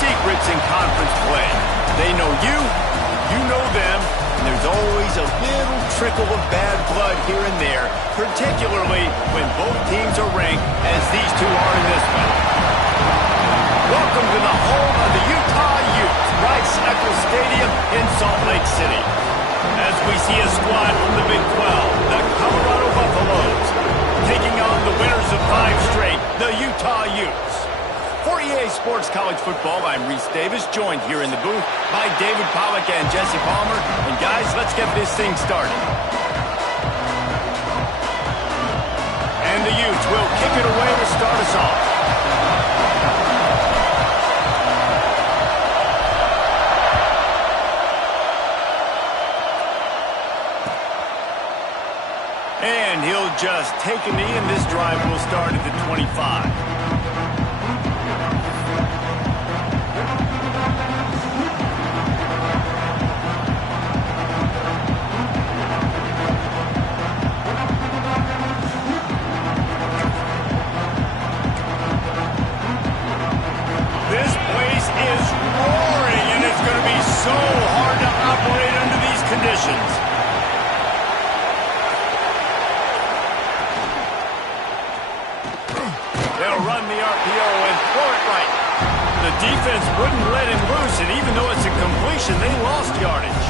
secrets in conference play. They know you, you know them, and there's always a little trickle of bad blood here and there, particularly when both teams are ranked as these two are in this one. Welcome to the home of the Utah Utes, Rice-Eccles Stadium in Salt Lake City. As we see a squad from the Big 12, College Football. I'm Reese Davis, joined here in the booth by David Pollack and Jesse Palmer. And guys, let's get this thing started. And the Utes will kick it away to start us off. And he'll just take a knee, and this drive will start at the 25. This place is roaring, and it's going to be so hard to operate under these conditions. They'll run the RPO and throw it right. The defense wouldn't let him loose, and even though it's a completion, they lost yardage.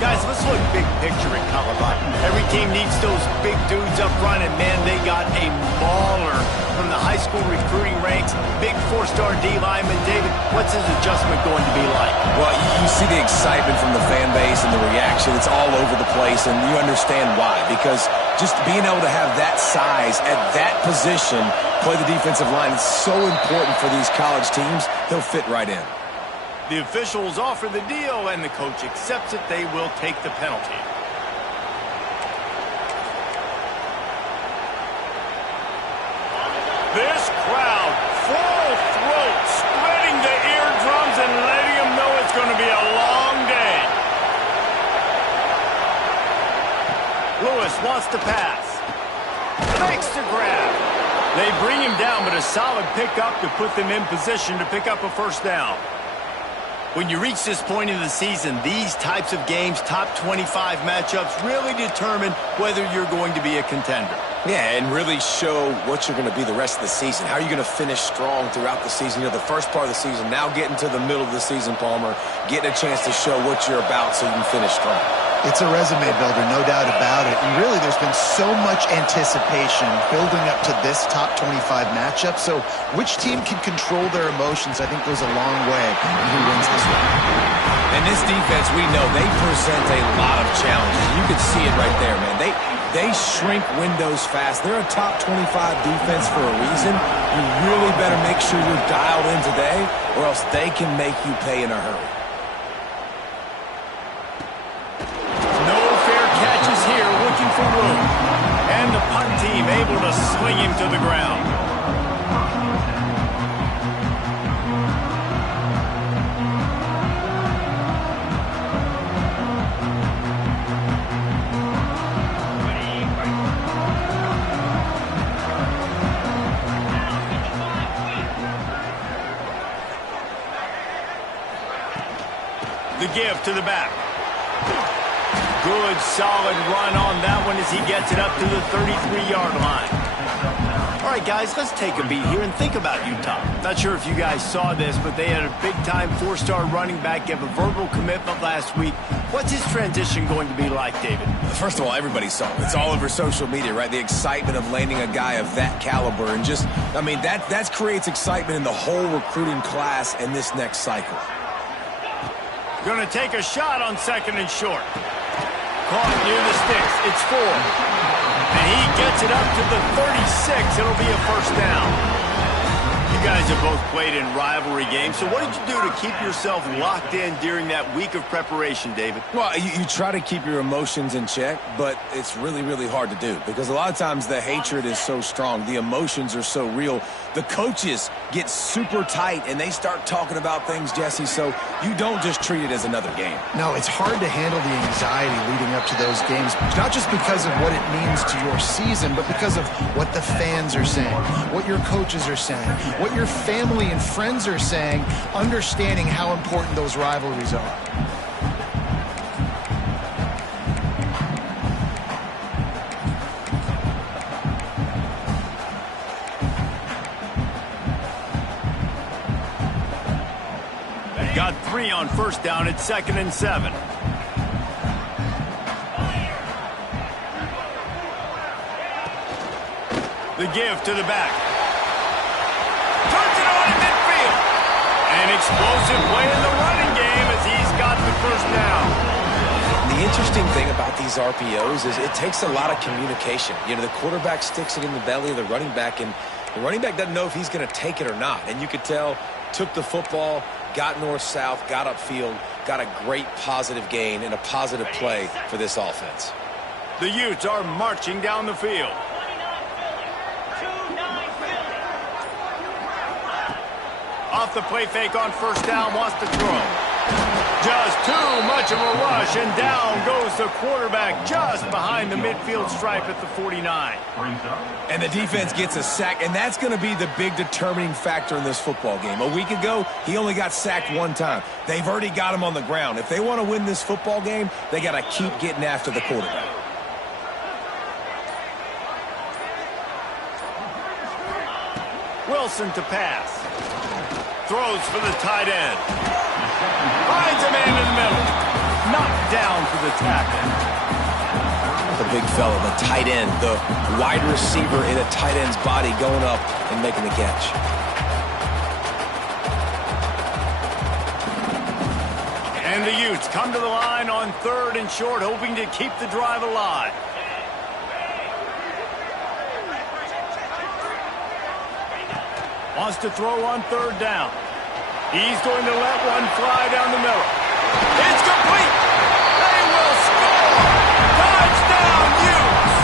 Guys, let's look big picture at Colorado. Every team needs those big dudes up front, and man, they got a mauler from the high school recruiting ranks. Big four-star D lineman. David, what's his adjustment going to be like? Well, you see the excitement from the fan base and the reaction. It's all over the place, and you understand why. Because just being able to have that size at that position, play the defensive line, it's so important for these college teams. He'll fit right in. The officials offer the deal, and the coach accepts it. They will take the penalty. This crowd, full throat, spreading the eardrums and letting them know it's going to be a long day. Lewis wants to pass. Makes the grab. They bring him down, but a solid pickup to put them in position to pick up a first down. When you reach this point in the season, these types of games, top 25 matchups, really determine whether you're going to be a contender. Yeah, and really show what you're going to be the rest of the season. How are you going to finish strong throughout the season? You know, the first part of the season, now getting to the middle of the season, Palmer, getting a chance to show what you're about so you can finish strong. It's a resume builder, no doubt about it. And really, there's been so much anticipation building up to this top 25 matchup. So which team can control their emotions, I think, goes a long way in who wins this one. And this defense, we know, they present a lot of challenges. You can see it right there, man. They shrink windows fast. They're a top 25 defense for a reason. You really better make sure you're dialed in today, or else they can make you pay in a hurry. For room. And the punt team able to sling him to the ground. The give to the back. Good, solid run on that one as he gets it up to the 33-yard line. All right, guys, let's take a beat here and think about Utah. Not sure if you guys saw this, but they had a big-time four-star running back give a verbal commitment last week. What's his transition going to be like, David? First of all, everybody saw it. It's all over social media, right? The excitement of landing a guy of that caliber. And just, I mean, that creates excitement in the whole recruiting class in this next cycle. Going to take a shot on second and short. Caught near the sticks. It's 4. And he gets it up to the 36. It'll be a first down. You guys have both played in rivalry games, so what did you do to keep yourself locked in during that week of preparation, David? Well, you try to keep your emotions in check, but it's really, really hard to do because a lot of times the hatred is so strong. The emotions are so real. The coaches get super tight, and they start talking about things, Jesse, so you don't just treat it as another game. No, it's hard to handle the anxiety leading up to those games, not just because of what it means to your season, but because of what the fans are saying, what your coaches are saying, what your family and friends are saying, understanding how important those rivalries are. Got 3 on first down at 2nd and 7. The give to the back. Turns it on in midfield. explosive play in the running game as he's got the first down. The interesting thing about these RPOs is it takes a lot of communication. You know, the quarterback sticks it in the belly of the running back, and the running back doesn't know if he's going to take it or not. And you could tell, took the football, got north-south, got upfield, got a great positive gain and a positive play for this offense. The Utes are marching down the field. Off the play fake on first down, wants to throw. Just too much of a rush, and down goes the quarterback just behind the midfield stripe at the 49. And the defense gets a sack, and that's going to be the big determining factor in this football game. A week ago, he only got sacked one time. They've already got him on the ground. If they want to win this football game, they got to keep getting after the quarterback. Wilson to pass. Throws for the tight end. Finds a man in the middle. Knocked down for the tackle. The big fella, the tight end, the wide receiver in a tight end's body going up and making the catch. And the Utes come to the line on 3rd and short, hoping to keep the drive alive. Wants to throw on 3rd down. He's going to let one fly down the middle. It's complete. They will score. Touchdown, Utes.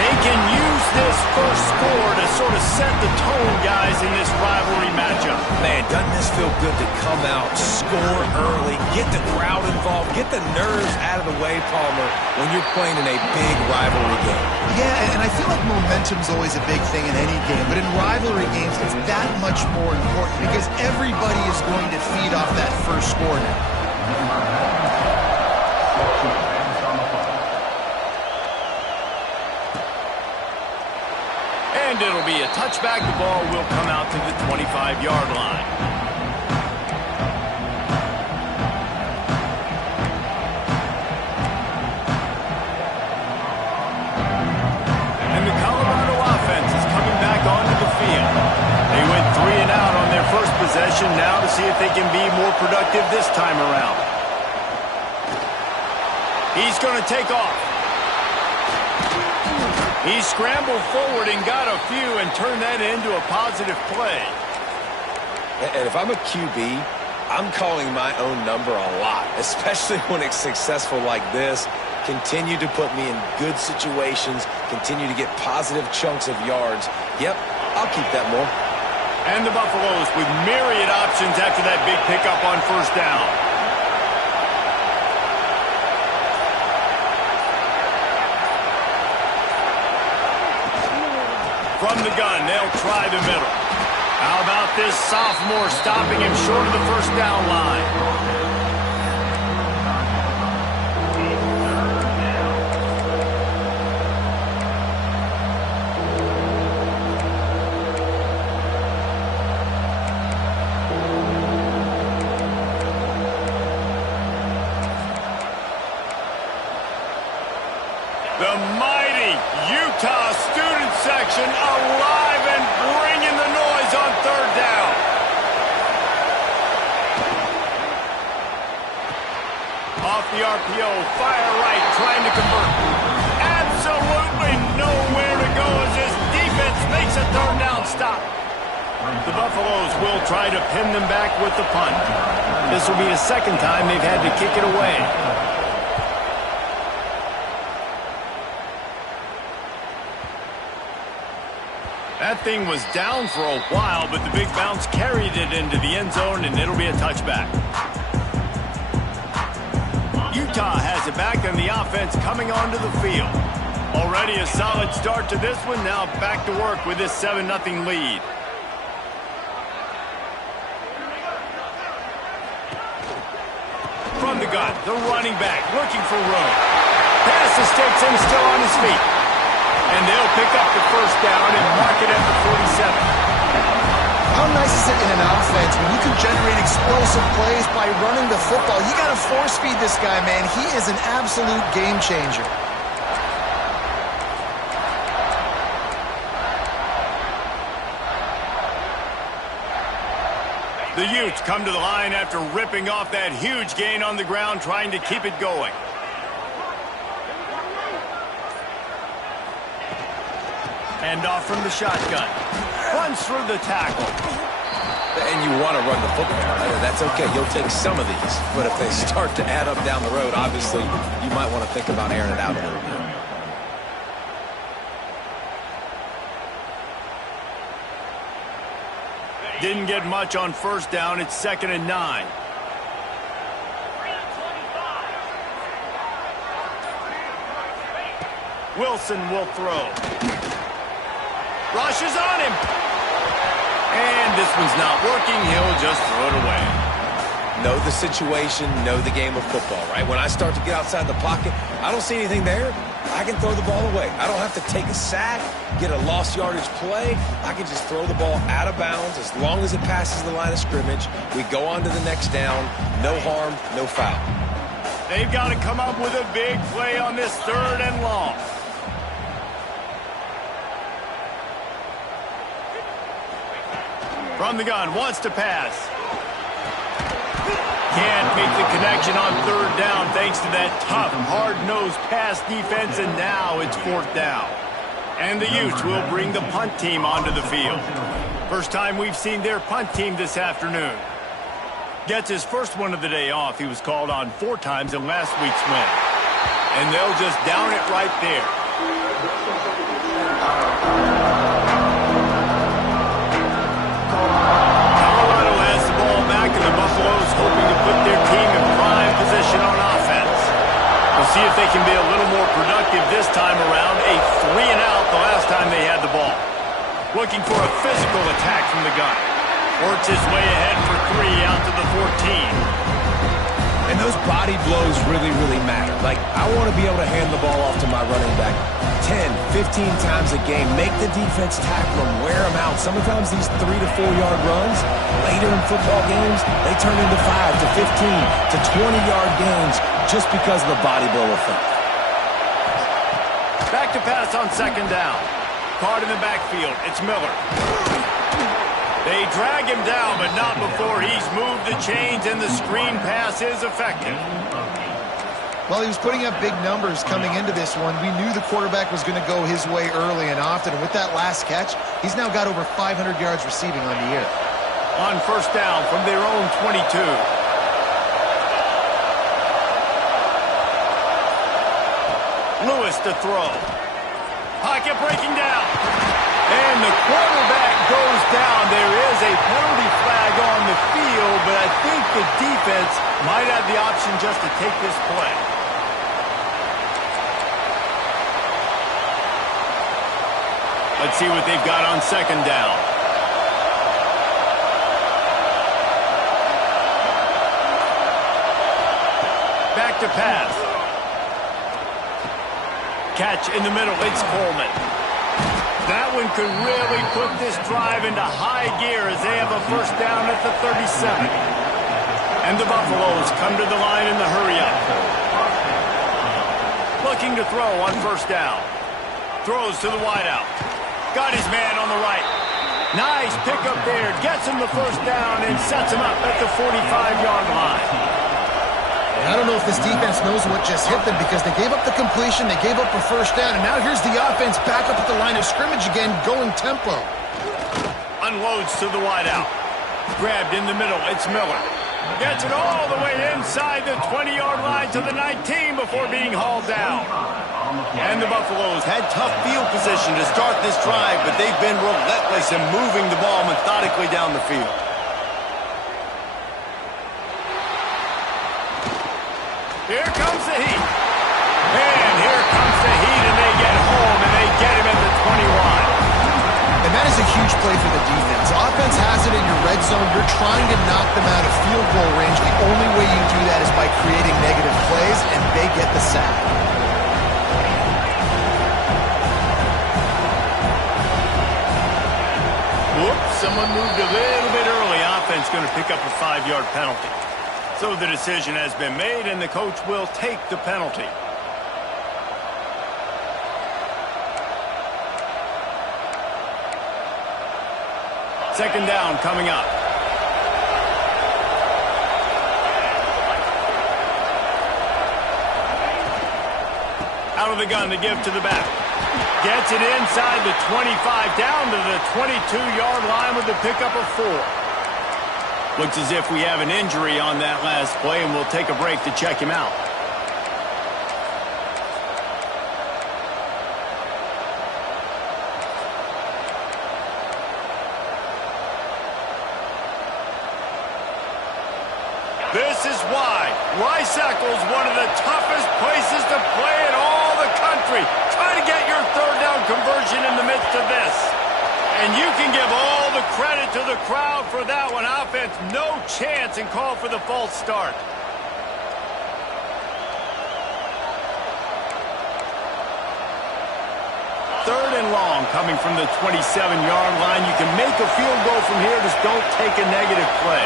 They can use this first score to sort of set the tone, guys, in this rivalry matchup. Man, doesn't this feel good to come out, score early, get the crowd involved, get the nerves out of the way, Palmer, when you're playing in a big rivalry game. Yeah, and I feel like momentum's always a big thing in any game, but in rivalry games, it's that much more important because everybody is going to feed off that first score now. And it'll be a touchback. The ball will come out to the 25-yard line. And the Colorado offense is coming back onto the field. They went 3 and out on their first possession, now to see if they can be more productive this time around. He's going to take off. He scrambled forward and got a few and turned that into a positive play. And if I'm a QB, I'm calling my own number a lot, especially when it's successful like this. Continue to put me in good situations, continue to get positive chunks of yards. Yep, I'll keep that more. And the Buffaloes with myriad options after that big pickup on first down. From the gun, they'll try the middle. How about this sophomore stopping him short of the first down line? The mighty Utah student section alive and bringing the noise on third down. Off the RPO, fire right, trying to convert. Absolutely nowhere to go as this defense makes a third down stop. The Buffaloes will try to pin them back with the punt. This will be the second time they've had to kick it away. That thing was down for a while, but the big bounce carried it into the end zone, and it'll be a touchback. Utah has it back, and the offense coming onto the field. Already a solid start to this one. Now back to work with this 7-0 lead. From the gun, the running back looking for room. Pass escapes him, still on his feet. And they'll pick up the first down and mark it at the 47. How nice is it in an offense when you can generate explosive plays by running the football? You got to force feed this guy, man. He is an absolute game changer. The Utes come to the line after ripping off that huge gain on the ground, trying to keep it going. Hand off from the shotgun. Runs through the tackle. And you want to run the football. That's okay. You'll take some of these. But if they start to add up down the road, obviously, you might want to think about airing it out a little bit. Didn't get much on first down. It's 2nd and 9. Wilson will throw. Rushes on him. And this one's not working. He'll just throw it away. Know the situation, know the game of football, right? When I start to get outside the pocket, I don't see anything there. I can throw the ball away. I don't have to take a sack, get a lost yardage play. I can just throw the ball out of bounds as long as it passes the line of scrimmage. We go on to the next down. No harm, no foul. They've got to come up with a big play on this 3rd and long. From the gun, wants to pass. Can't make the connection on 3rd down thanks to that tough, hard-nosed pass defense, and now it's 4th down. And the Utes will bring the punt team onto the field. First time we've seen their punt team this afternoon. Gets his first one of the day off. He was called on 4 times in last week's win. And they'll just down it right there. And the Buffaloes hoping to put their team in prime position on offense. We'll see if they can be a little more productive this time around. A 3-and-out the last time they had the ball. Looking for a physical attack from the gun. Works his way ahead for 3 out to the 14. And those body blows really, really matter. Like, I want to be able to hand the ball off to my running back 10, 15 times a game. Make the defense tackle them, wear them out. Sometimes these 3 to 4 yard runs, later in football games, they turn into 5 to 15 to 20-yard gains just because of the body blow effect. Back to pass on 2nd down. Caught in the backfield. It's Miller. They drag him down, but not before he's moved the chains, and the screen pass is effective. Well, he was putting up big numbers coming into this one. We knew the quarterback was going to go his way early and often. And with that last catch, he's now got over 500 yards receiving on the year. On 1st down from their own 22. Lewis to throw. Pocket breaking down. And the quarterback goes down. There is a penalty flag on the field, but I think the defense might have the option just to take this play. Let's see what they've got on 2nd down. Back to pass. Catch in the middle. It's Coleman. That one could really put this drive into high gear as they have a 1st down at the 37. And the Buffaloes come to the line in the hurry-up. Looking to throw on 1st down. Throws to the wideout. Got his man on the right. Nice pickup there. Gets him the 1st down and sets him up at the 45-yard line. I don't know if this defense knows what just hit them because they gave up the completion, they gave up a 1st down, and now here's the offense back up at the line of scrimmage again, going tempo. Unloads to the wideout. Grabbed in the middle. It's Miller. Gets it all the way inside the 20-yard line to the 19 before being hauled down. And the Buffaloes had tough field position to start this drive, but they've been relentless in moving the ball methodically down the field. Here comes the heat. And here comes the heat, and they get home, and they get him at the 21. And that is a huge play for the defense. Offense has it in your red zone. You're trying to knock them out of field goal range. The only way you do that is by creating negative plays, and they get the sack. Whoops, someone moved a little bit early. Offense going to pick up a 5-yard penalty. So the decision has been made, and the coach will take the penalty. Second down coming up. Out of the gun to give to the back. Gets it inside the 25, down to the 22-yard line with the pickup of 4. Looks as if we have an injury on that last play, and we'll take a break to check him out. This is why Rice-Eccles, one of the toughest places to play in all the country. Try to get your third down conversion in the midst of this. And you can give all the credit to the crowd for that one. Offense, no chance, and call for the false start. Third and long coming from the 27-yard line. You can make a field goal from here, just don't take a negative play.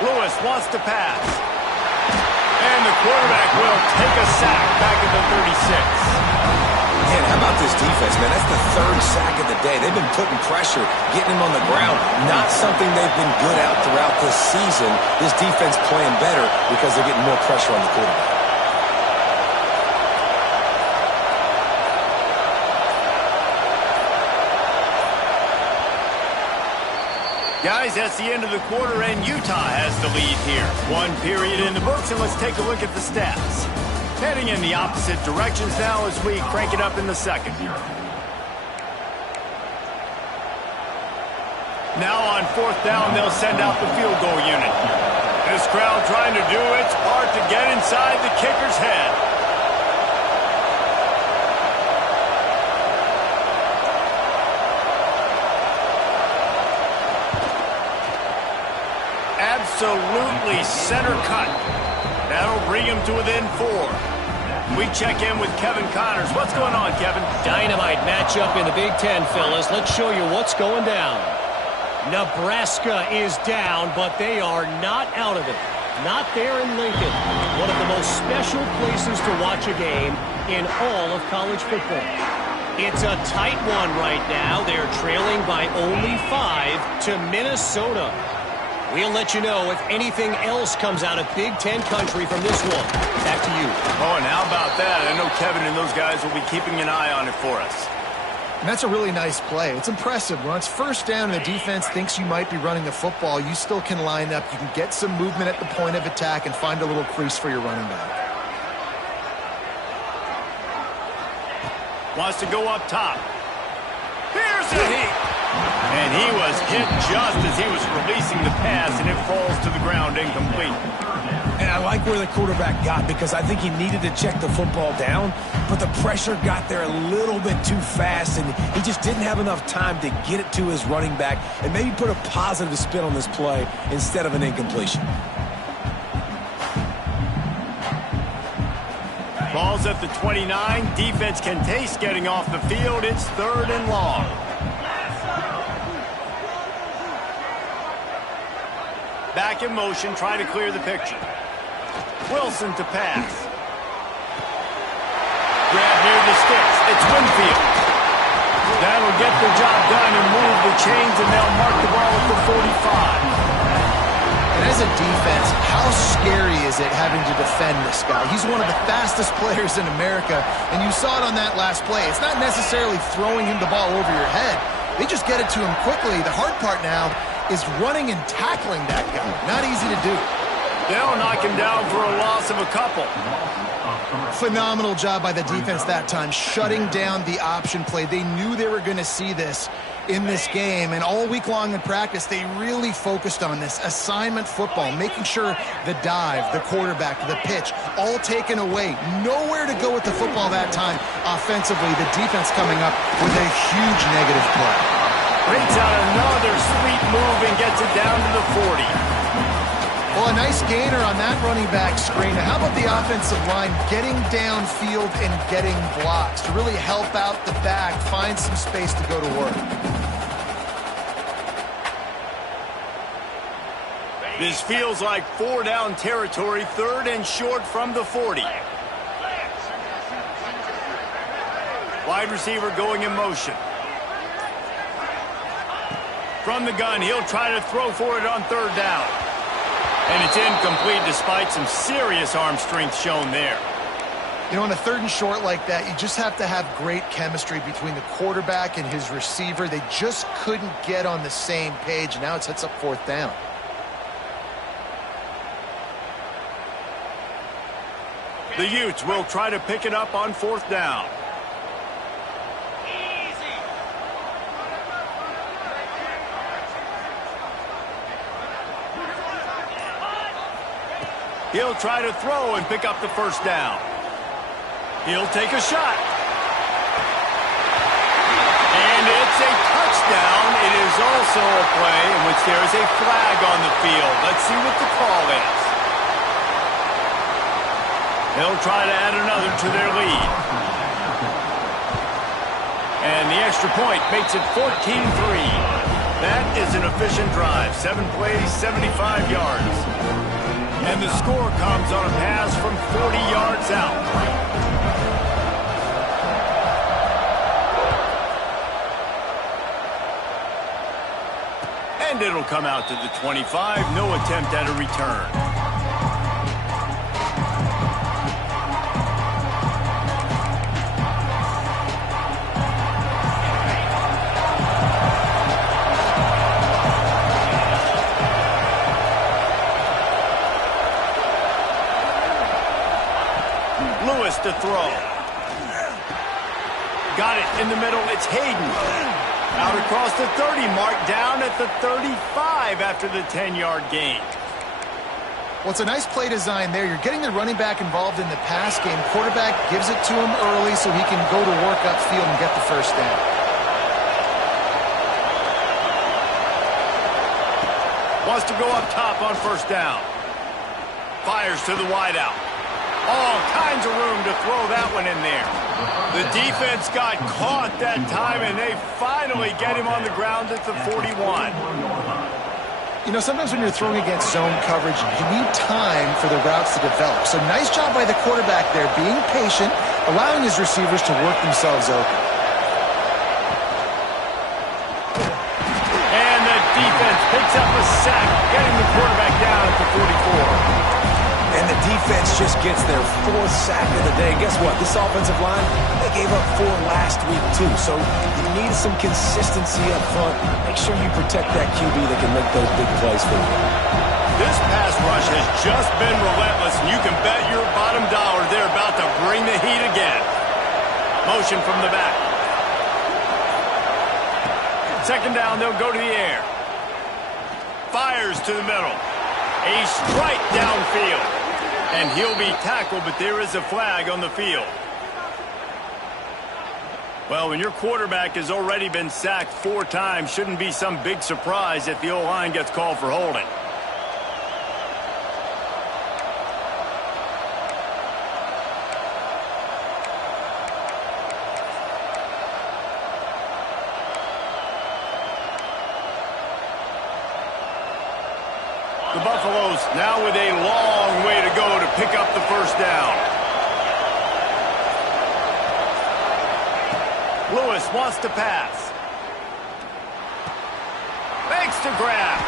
Lewis wants to pass. And the quarterback will take a sack back at the 36. Man, how about this defense, man? That's the third sack of the day. They've been putting pressure, getting him on the ground. Not something they've been good at throughout this season. This defense playing better because they're getting more pressure on the quarterback. Guys, that's the end of the quarter, and Utah has the lead here. One period in the books, and let's take a look at the stats. Heading in the opposite directions now as we crank it up in the second. Now on fourth down, they'll send out the field goal unit. This crowd trying to do its part to get inside the kicker's head. Absolutely center cut. That'll bring him to within 4. We check in with Kevin Connors. What's going on, Kevin? Dynamite matchup in the Big Ten, fellas. Let's show you what's going down. Nebraska is down, but they are not out of it. Not there in Lincoln. One of the most special places to watch a game in all of college football. It's a tight one right now. They're trailing by only 5 to Minnesota. We'll let you know if anything else comes out of Big Ten country from this one. Back to you. Oh, and how about that? I know Kevin and those guys will be keeping an eye on it for us. And that's a really nice play. It's impressive. When it's first down and the defense thinks you might be running the football, you still can line up. You can get some movement at the point of attack and find a little crease for your running back. Wants to go up top. Here's the heat. And he was hit just as he was releasing the pass, and it falls to the ground incomplete. And I like where the quarterback got because I think he needed to check the football down, but the pressure got there a little bit too fast, and he just didn't have enough time to get it to his running back and maybe put a positive spin on this play instead of an incompletion. Ball's at the 29. Defense can taste getting off the field. It's third and long. Back in motion, trying to clear the picture. Wilson to pass. Grab near the sticks. It's Winfield. That'll get the job done and move the chains, and they'll mark the ball at the 45. And as a defense, how scary is it having to defend this guy? He's one of the fastest players in America, and you saw it on that last play. It's not necessarily throwing him the ball over your head. They just get it to him quickly. The hard part now is running and tackling that guy. Not easy to do. They'll knock him down for a loss of a couple. Phenomenal job by the defense that time, shutting down the option play. They knew they were going to see this in this game, and all week long in practice, they really focused on this assignment football, making sure the dive, the quarterback, the pitch, all taken away. Nowhere to go with the football that time offensively. The defense coming up with a huge negative play. Brings out another sweet move and gets it down to the 40. Well, a nice gainer on that running back screen. How about the offensive line getting downfield and getting blocks to really help out the back, find some space to go to work? This feels like 4-down territory, third and short from the 40. Wide receiver going in motion. From the gun, he'll try to throw for it on third down. And it's incomplete despite some serious arm strength shown there. You know, on a 3rd and short like that, you just have to have great chemistry between the quarterback and his receiver. They just couldn't get on the same page. Now it sets up 4th down. The Utes will try to pick it up on 4th down. He'll try to throw and pick up the 1st down. He'll take a shot. And it's a touchdown. It is also a play in which there is a flag on the field. Let's see what the call is. They'll try to add another to their lead. And the extra point makes it 14-3. That is an efficient drive. 7 plays, 75 yards. And the score comes on a pass from 40 yards out. And it'll come out to the 25. No attempt at a return. To throw. Got it in the middle. It's Hayden. Out across the 30 mark, down at the 35 after the 10-yard gain. Well, it's a nice play design there. You're getting the running back involved in the pass game. Quarterback gives it to him early so he can go to work upfield and get the 1st down. Wants to go up top on 1st down. Fires to the wideout. All kinds of room to throw that one in there. The defense got caught that time, and they finally get him on the ground at the 41. You know, sometimes when you're throwing against zone coverage, you need time for the routes to develop. So nice job by the quarterback there, being patient, allowing his receivers to work themselves open. And the defense picks up a sack, getting the quarterback down at the 44. And the defense just gets their 4th sack of the day. Guess what? This offensive line, they gave up 4 last week, too. So you need some consistency up front. Make sure you protect that QB that can make those big plays for you. This pass rush has just been relentless, and you can bet your bottom dollar they're about to bring the heat again. Motion from the back. 2nd down, they'll go to the air. Fires to the middle. A strike downfield. And he'll be tackled, but there is a flag on the field. Well, when your quarterback has already been sacked 4 times, shouldn't be some big surprise if the O-line gets called for holding. The Buffaloes now with a long way to go to pick up the 1st down. Lewis wants to pass. Makes the grab.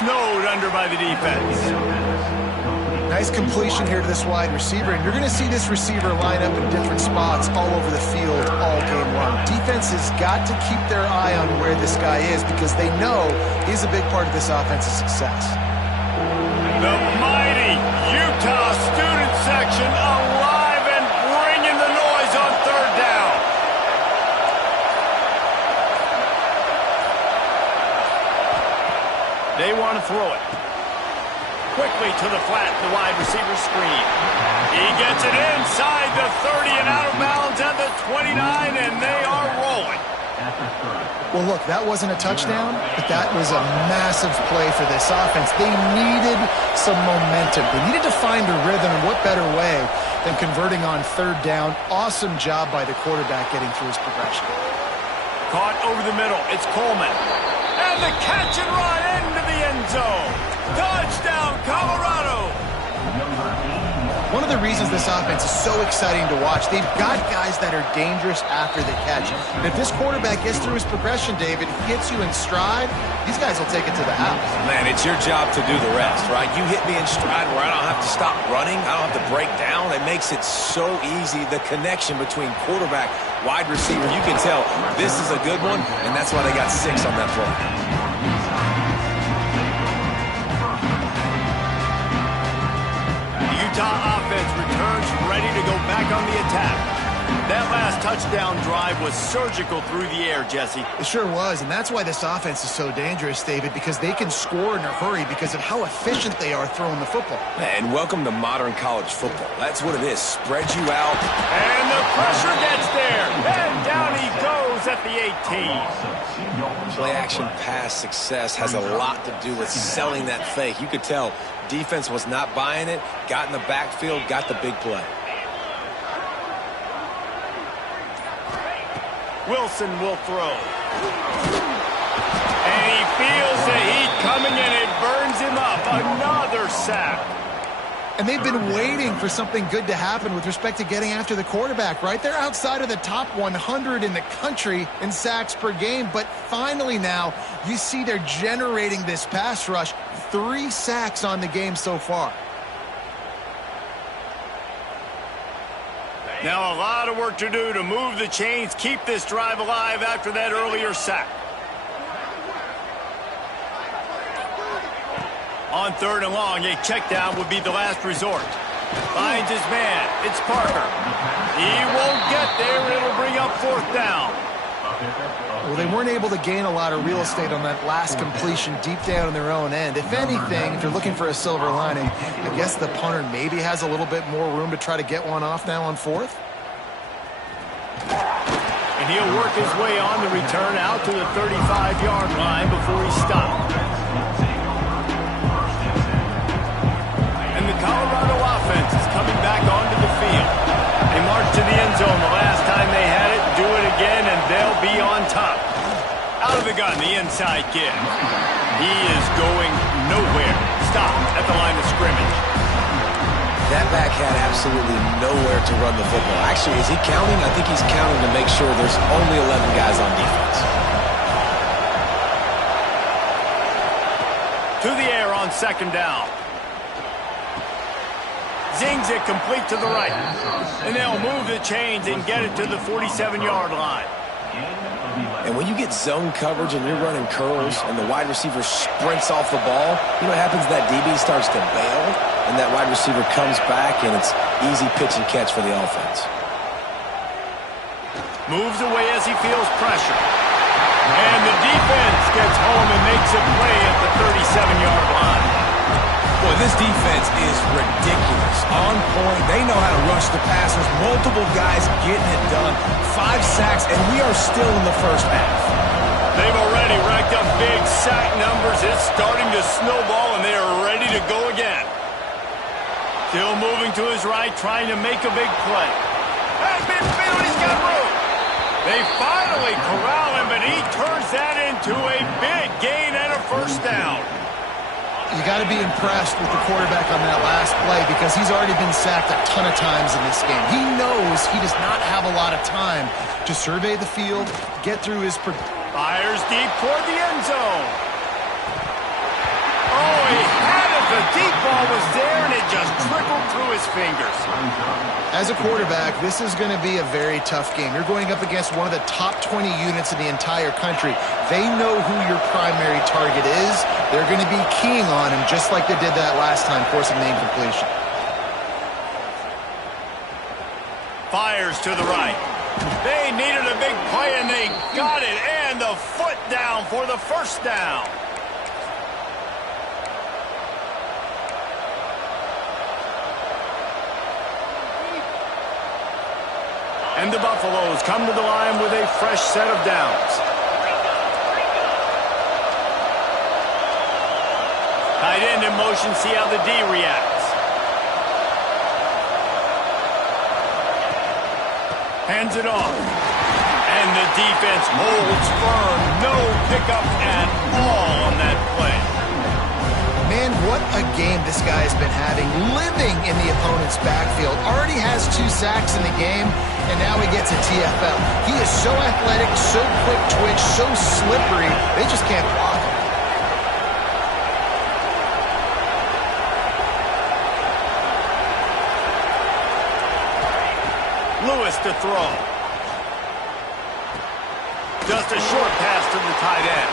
Snowed under by the defense. Nice completion here to this wide receiver, and you're going to see this receiver line up in different spots all over the field all game long. Defense has got to keep their eye on where this guy is because they know he's a big part of this offense's success. The mighty Utah student section alive and bringing the noise on 3rd down. They want to throw it. Quickly to the flat, the wide receiver screen. He gets it inside the 30 and out of bounds at the 29, and they are rolling. Well, look, that wasn't a touchdown, but that was a massive play for this offense. They needed some momentum. They needed to find a rhythm, and what better way than converting on 3rd down. Awesome job by the quarterback getting through his progression. Caught over the middle. It's Coleman. And the catch and run into the end zone. Touchdown, Colorado. one of the reasons this offense is so exciting to watch. They've got guys that are dangerous after the catch. And if this quarterback gets through his progression, David, hits you in stride, these guys will take it to the house. Man, it's your job to do the rest, right? You hit me in stride where I don't have to stop running. I don't have to break down. It makes it so easy. The connection between quarterback, wide receiver, you can tell this is a good one, and that's why they got 6 on that play. Utah offense returns ready to go back on the attack. That last touchdown drive was surgical through the air, Jesse. It sure was, and that's why this offense is so dangerous, David, because they can score in a hurry because of how efficient they are throwing the football. And welcome to modern college football. That's what it is. Spread you out. And the pressure gets there. And down he goes at the 18. Play-action pass success has a lot to do with selling that fake. You could tell defense was not buying it, got in the backfield, got the big play. Wilson will throw. And he feels the heat coming and it burns him up. Another sack. And they've been waiting for something good to happen with respect to getting after the quarterback, right? They're outside of the top 100 in the country in sacks per game, but finally now you see they're generating this pass rush. 3 sacks on the game so far. Now a lot of work to do to move the chains, keep this drive alive after that earlier sack. On 3rd and long, a check down would be the last resort. Finds his man. It's Parker. He won't get there. It'll bring up 4th down. Well, they weren't able to gain a lot of real estate on that last completion deep down in their own end. If anything, if you're looking for a silver lining, I guess the punter maybe has a little bit more room to try to get one off now on 4th. And he'll work his way on the return out to the 35-yard line before he stopped. And the Colorado offense is coming back onto the field. They marched to the end zone the last time they had it, do it again, and they'll be on top. Out of the gun, the inside kid. He is going nowhere. Stop at the line of scrimmage. That back had absolutely nowhere to run the football. Actually, is he counting? I think he's counting to make sure there's only 11 guys on defense. To the air on 2nd down. Zings it complete to the right. And they'll move the chains and get it to the 47-yard line. And when you get zone coverage and you're running curls and the wide receiver sprints off the ball, you know what happens? That DB starts to bail, and that wide receiver comes back, and it's easy pitch and catch for the offense. Moves away as he feels pressure. And the defense gets home and makes a play at the 37-yard line. Boy, this defense is ridiculous. On point. They know how to rush the passers. Multiple guys getting it done. 5 sacks, and we are still in the first half. They've already racked up big sack numbers. It's starting to snowball, and they are ready to go again. Still moving to his right, trying to make a big play. At midfield, he's got room. They finally corral him, but he turns that into a big gain and a 1st down. You got to be impressed with the quarterback on that last play because he's already been sacked a ton of times in this game. He knows he does not have a lot of time to survey the field, get through his... Fires deep toward the end zone. Oh, he had it. The deep ball was there, and it just trickled through his fingers. As a quarterback, this is going to be a very tough game. You're going up against one of the top 20 units in the entire country. They know who your primary target is. They're going to be keying on him just like they did that last time, forcing the incompletion. Fires to the right. They needed a big play, and they got it. And the foot down for the 1st down. And the Buffaloes come to the line with a fresh set of downs. Tight end in motion, see how the D reacts. Hands it off. And the defense holds firm. No pickup at all on that play. Man, what a game this guy has been having, living in the opponent's backfield. Already has 2 sacks in the game, and now he gets a TFL. He is so athletic, so quick twitch, so slippery, they just can't block him. Lewis to throw. Just a short pass to the tight end.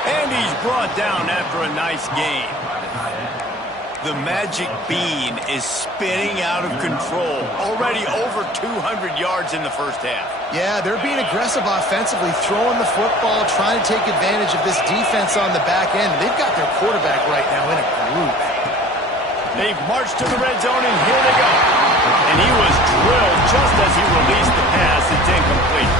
And he's brought down after a nice game. The magic bean is spinning out of control. Already over 200 yards in the first half. Yeah, they're being aggressive offensively, throwing the football, trying to take advantage of this defense on the back end. They've got their quarterback right now in a groove. They've marched to the red zone, and here they go. And he was drilled just as he released the pass. It's incomplete.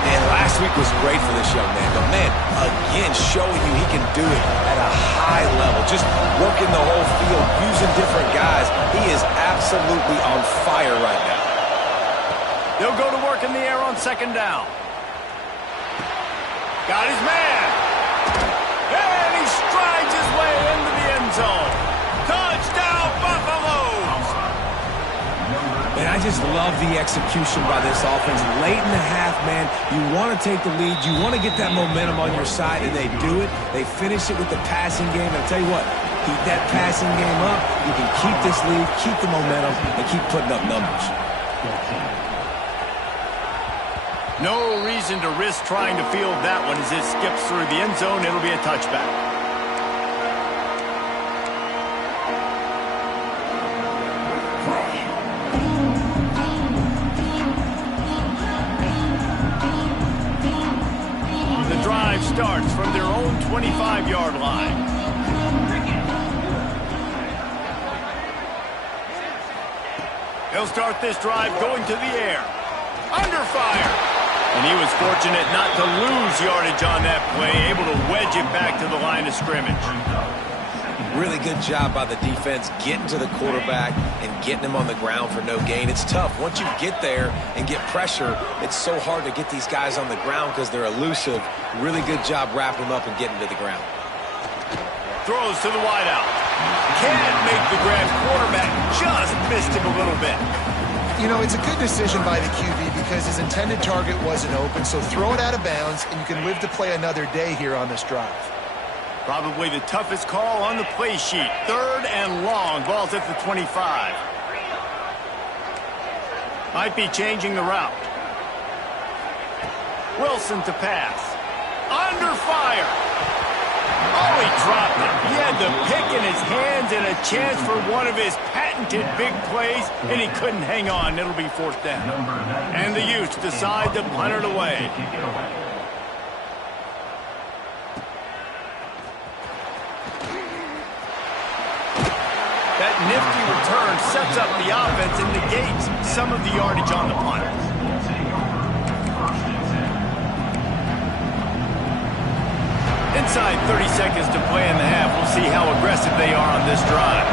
And last week was great for this young man. But, man, again, showing you he can do it at a high level. Just working the whole field, using different guys. He is absolutely on fire right now. They'll go to work in the air on second down. Got his man. And he strides his way into the end zone. Touchdown, Buffalo! And I just love the execution by this offense. Late in the half, man, you want to take the lead. You want to get that momentum on your side, and they do it. They finish it with the passing game. And I'll tell you what, keep that passing game up. You can keep this lead, keep the momentum, and keep putting up numbers. No reason to risk trying to field that one as it skips through the end zone. It'll be a touchback. Starts from their own 25-yard line. He'll start this drive going to the air. Under fire. And he was fortunate not to lose yardage on that play, able to wedge it back to the line of scrimmage. Really good job by the defense getting to the quarterback and getting him on the ground for no gain. It's tough. Once you get there and get pressure, it's so hard to get these guys on the ground because they're elusive. Really good job wrapping him up and getting to the ground. Throws to the wideout. Can't make the grab. Quarterback just missed him a little bit. You know, it's a good decision by the QB because his intended target wasn't open, so throw it out of bounds, and you can live to play another day here on this drive. Probably the toughest call on the play sheet. 3rd and long. Ball's at the 25. Might be changing the route. Wilson to pass. Under fire. Oh, he dropped it. He had the pick in his hands and a chance for one of his patented big plays, and he couldn't hang on. It'll be 4th down. And the Utes decide to punt it away. That nifty return sets up the offense and negates some of the yardage on the punt. Inside 30 seconds to play in the half. We'll see how aggressive they are on this drive.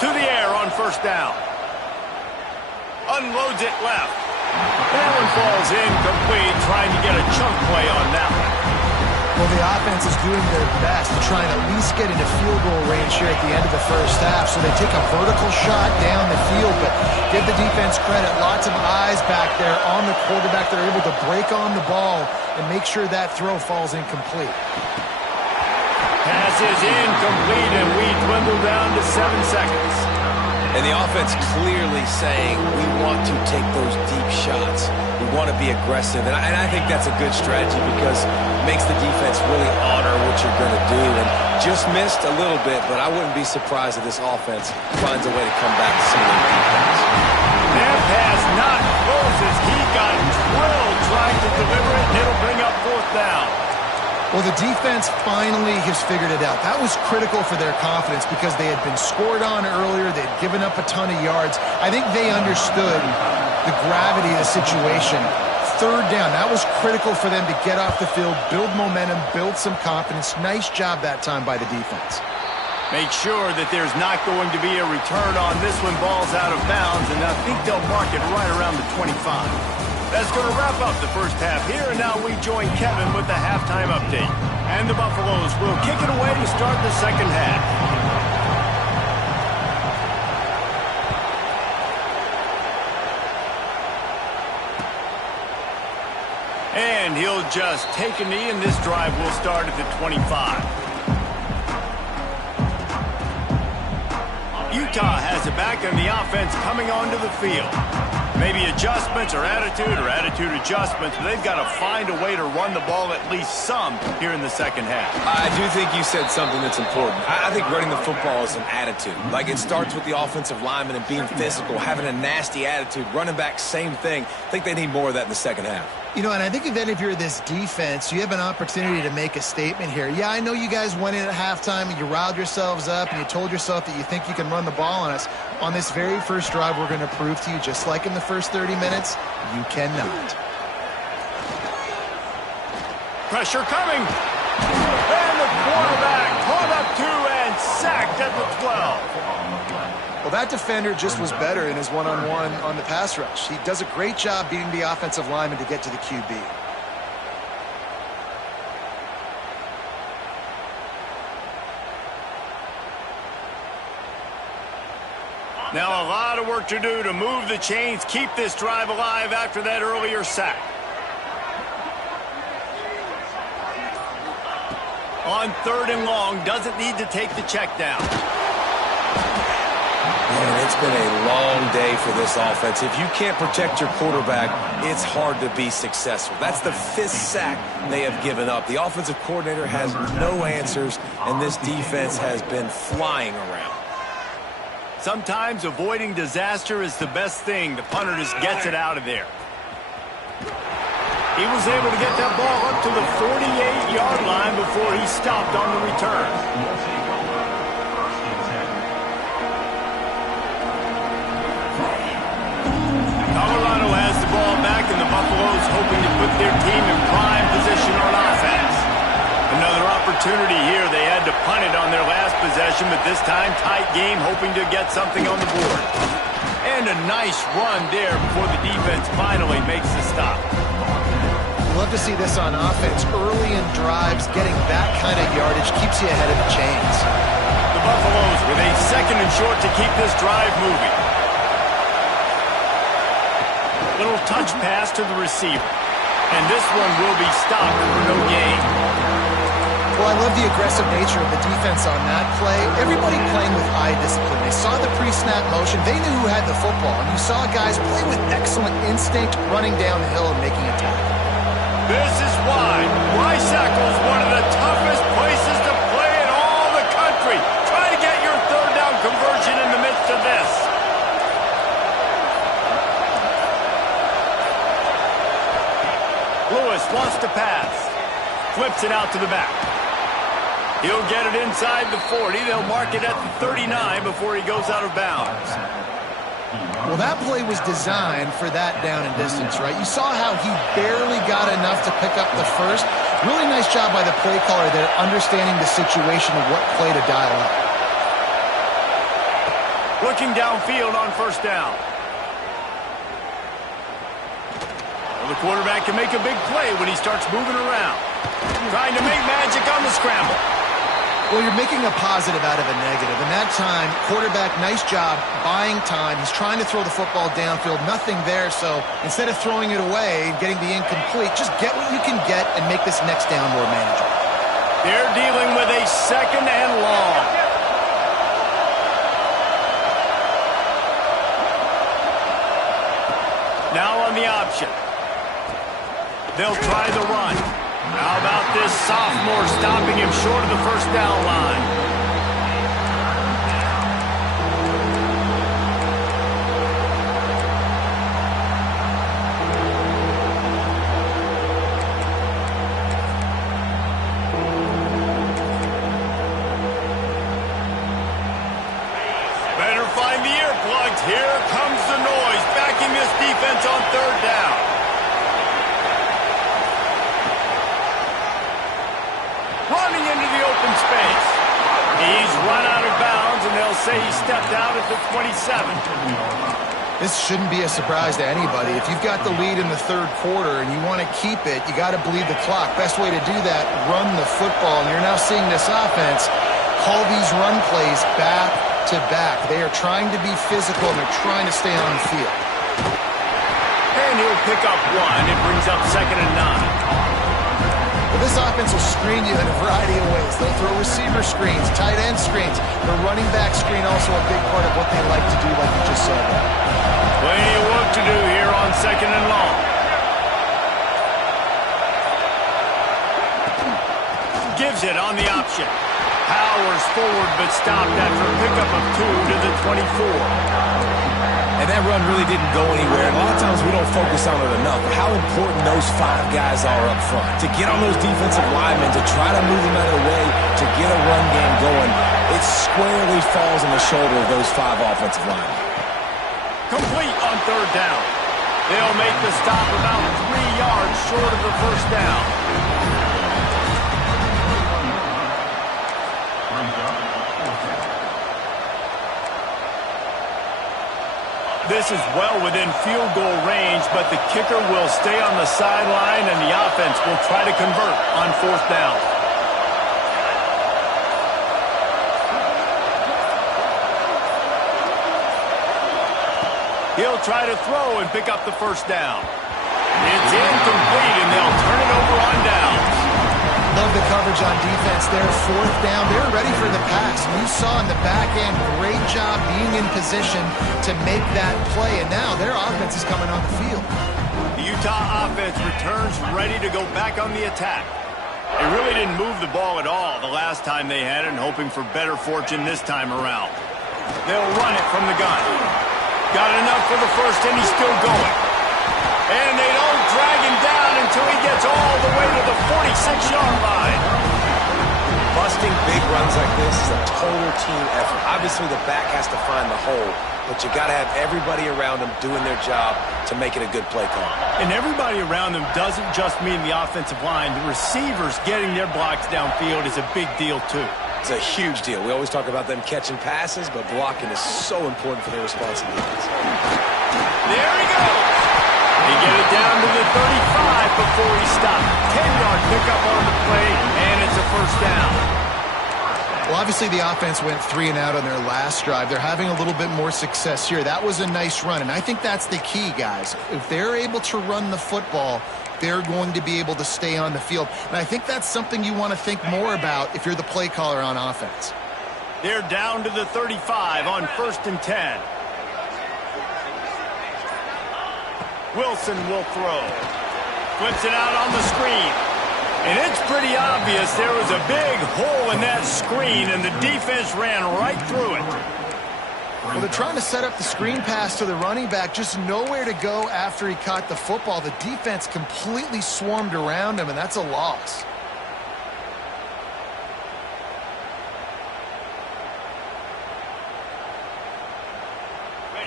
To the air on 1st down. Unloads it left. That one falls incomplete, trying to get a chunk play on that one. Well, the offense is doing their best to try and at least get into field goal range here at the end of the first half. So they take a vertical shot down the field, but give the defense credit. Lots of eyes back there on the quarterback. They're able to break on the ball and make sure that throw falls incomplete. Pass is incomplete, and we dwindle down to 7 seconds. And the offense clearly saying, we want to take those deep shots. We want to be aggressive. And I think that's a good strategy because it makes the defense really honor what you're going to do. And just missed a little bit, but I wouldn't be surprised if this offense finds a way to come back to some of their defense. That pass not close as he got drilled trying to deliver it, and it'll bring up 4th down. Well, the defense finally has figured it out. That was critical for their confidence because they had been scored on earlier. They had given up a ton of yards. I think they understood the gravity of the situation. 3rd down, that was critical for them to get off the field, build momentum, build some confidence. Nice job that time by the defense. Make sure that there's not going to be a return on this one. Ball's out of bounds, and I think they'll mark it right around the 25. That's going to wrap up the first half here, and now we join Kevin with the halftime update. And the Buffaloes will kick it away to start the second half. And he'll just take a knee, and this drive will start at the 25. Utah has it back, and the offense coming onto the field. Maybe adjustments or attitude adjustments, but they've got to find a way to run the ball at least some here in the second half. I do think you said something that's important. I think running the football is an attitude. Like, it starts with the offensive lineman and being physical, having a nasty attitude. Running back, same thing. I think they need more of that in the second half. You know, and I think then if you're this defense, you have an opportunity to make a statement here. Yeah, I know you guys went in at halftime and you riled yourselves up and you told yourself that you think you can run the ball on us. On this very first drive, we're going to prove to you, just like in the first 30 minutes, you cannot. Pressure coming. And the quarterback caught up to and sacked at the 12. Well, that defender just was better in his one-on-one on the pass rush. He does a great job beating the offensive lineman to get to the QB. Now a lot of work to do to move the chains, keep this drive alive after that earlier sack. On 3rd and long, doesn't need to take the check down. Man, it's been a long day for this offense. If you can't protect your quarterback, it's hard to be successful. That's the 5th sack they have given up. The offensive coordinator has no answers, and this defense has been flying around. Sometimes avoiding disaster is the best thing. The punter just gets it out of there. He was able to get that ball up to the 48-yard line before he stopped on the return. Colorado has the ball back, and the Buffaloes hoping to put their team in prime position on offense. Another opportunity here. They had to punt it on their last possession, but this time tight game, hoping to get something on the board. And a nice run there before the defense finally makes the stop. Love to see this on offense. Early in drives, getting that kind of yardage keeps you ahead of the chains. The Buffaloes with a 2nd and short to keep this drive moving. Little touch pass to the receiver. And this one will be stopped for no gain. Well, I love the aggressive nature of the defense on that play. Everybody playing with eye discipline. They saw the pre-snap motion. They knew who had the football. And you saw guys play with excellent instinct, running down the hill and making a tackle. This is why Rice-Eccles is one of the toughest places to play in all the country. Try to get your 3rd down conversion in the midst of this. Lewis wants to pass. Flips it out to the back. He'll get it inside the 40. They'll mark it at the 39 before he goes out of bounds. Well, that play was designed for that down and distance, right? You saw how he barely got enough to pick up the first. Really nice job by the play caller there, understanding the situation of what play to dial up. Looking downfield on 1st down. Well, the quarterback can make a big play when he starts moving around. Trying to make magic on the scramble. Well, you're making a positive out of a negative. And that time, quarterback, nice job buying time. He's trying to throw the football downfield. Nothing there, so instead of throwing it away and getting the incomplete, just get what you can get and make this next down more manageable. They're dealing with a 2nd and long. Now on the option. They'll try the run. How about this sophomore stopping him short of the 1st down line? Better find the earplugs. Here comes the noise, backing this defense on 3rd down. Running into the open space. He's run out of bounds, and they'll say he stepped out at the 27. This shouldn't be a surprise to anybody. If you've got the lead in the third quarter and you want to keep it, you got to bleed the clock. Best way to do that, run the football. And you're now seeing this offense call these run plays back to back. They are trying to be physical and they're trying to stay on the field. And he'll pick up one. It brings up 2nd and 9. Well, this offense will screen you in a variety of ways. They'll throw receiver screens, tight end screens. The running back screen also a big part of what they like to do, like you just said. Plenty of work to do here on 2nd and long. Gives it on the option. Powers forward, but stopped after a pickup of 2 to the 24. And that run really didn't go anywhere. And a lot of times we don't focus on it enough. How important those 5 guys are up front. To get on those defensive linemen, to try to move them out of the way, to get a run game going, it squarely falls on the shoulder of those 5 offensive linemen. Complete on 3rd down. They'll make the stop about 3 yards short of the 1st down. This is well within field goal range, but the kicker will stay on the sideline and the offense will try to convert on 4th down. He'll try to throw and pick up the 1st down. It's incomplete, and they'll turn it over on downs. Love the coverage on defense there. 4th down. They're ready for the pass. And you saw in the back end, great job being in position to make that play. And now their offense is coming on the field. The Utah offense returns ready to go back on the attack. They really didn't move the ball at all the last time they had it, and hoping for better fortune this time around. They'll run it from the gun. Got enough for the 1st, and he's still going. And they don't drag him down until he gets all the way to the 46-yard line. Busting big runs like this is a total team effort. Obviously, the back has to find the hole, but you got to have everybody around them doing their job to make it a good play call. And everybody around them doesn't just mean the offensive line. The receivers getting their blocks downfield is a big deal, too. It's a huge deal. We always talk about them catching passes, but blocking is so important for their responsibilities. There he goes. They get it down to the 35 before he stopped. 10-yard pickup on the play, and it's a 1st down. Well, obviously the offense went 3 and out on their last drive. They're having a little bit more success here. That was a nice run, and I think that's the key, guys. If they're able to run the football, they're going to be able to stay on the field. And I think that's something you want to think more about if you're the play caller on offense. They're down to the 35 on 1st and 10. Wilson will throw. Flips it out on the screen. And it's pretty obvious there was a big hole in that screen, and the defense ran right through it. Well, they're trying to set up the screen pass to the running back, just nowhere to go after he caught the football. The defense completely swarmed around him, and that's a loss.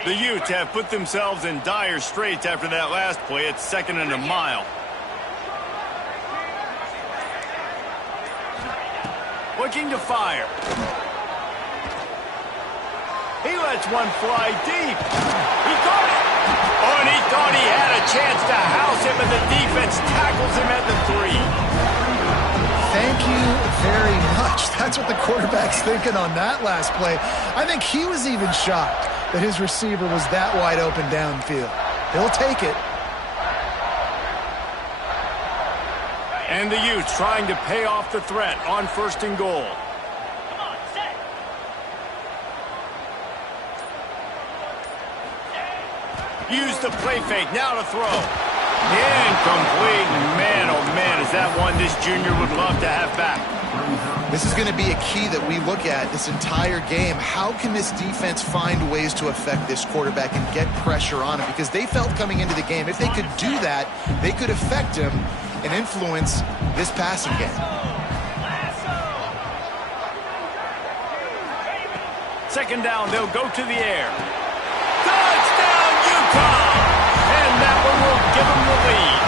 The Utes have put themselves in dire straits after that last play. It's 2nd and a mile. Looking to fire. He lets one fly deep. He caught it. Oh, and he thought he had a chance to house him, and the defense tackles him at the 3. Thank you very much. That's what the quarterback's thinking on that last play. I think he was even shocked that his receiver was that wide open downfield. He'll take it. And the Utes trying to pay off the threat on 1st and goal. Use the play fake, now to throw. Incomplete. Man, oh man, is that one this junior would love to have back. This is going to be a key that we look at this entire game. How can this defense find ways to affect this quarterback and get pressure on him? Because they felt coming into the game, if they could do that, they could affect him and influence this passing game. Second down, they'll go to the air. Touchdown, Utah! And that one will give them the lead.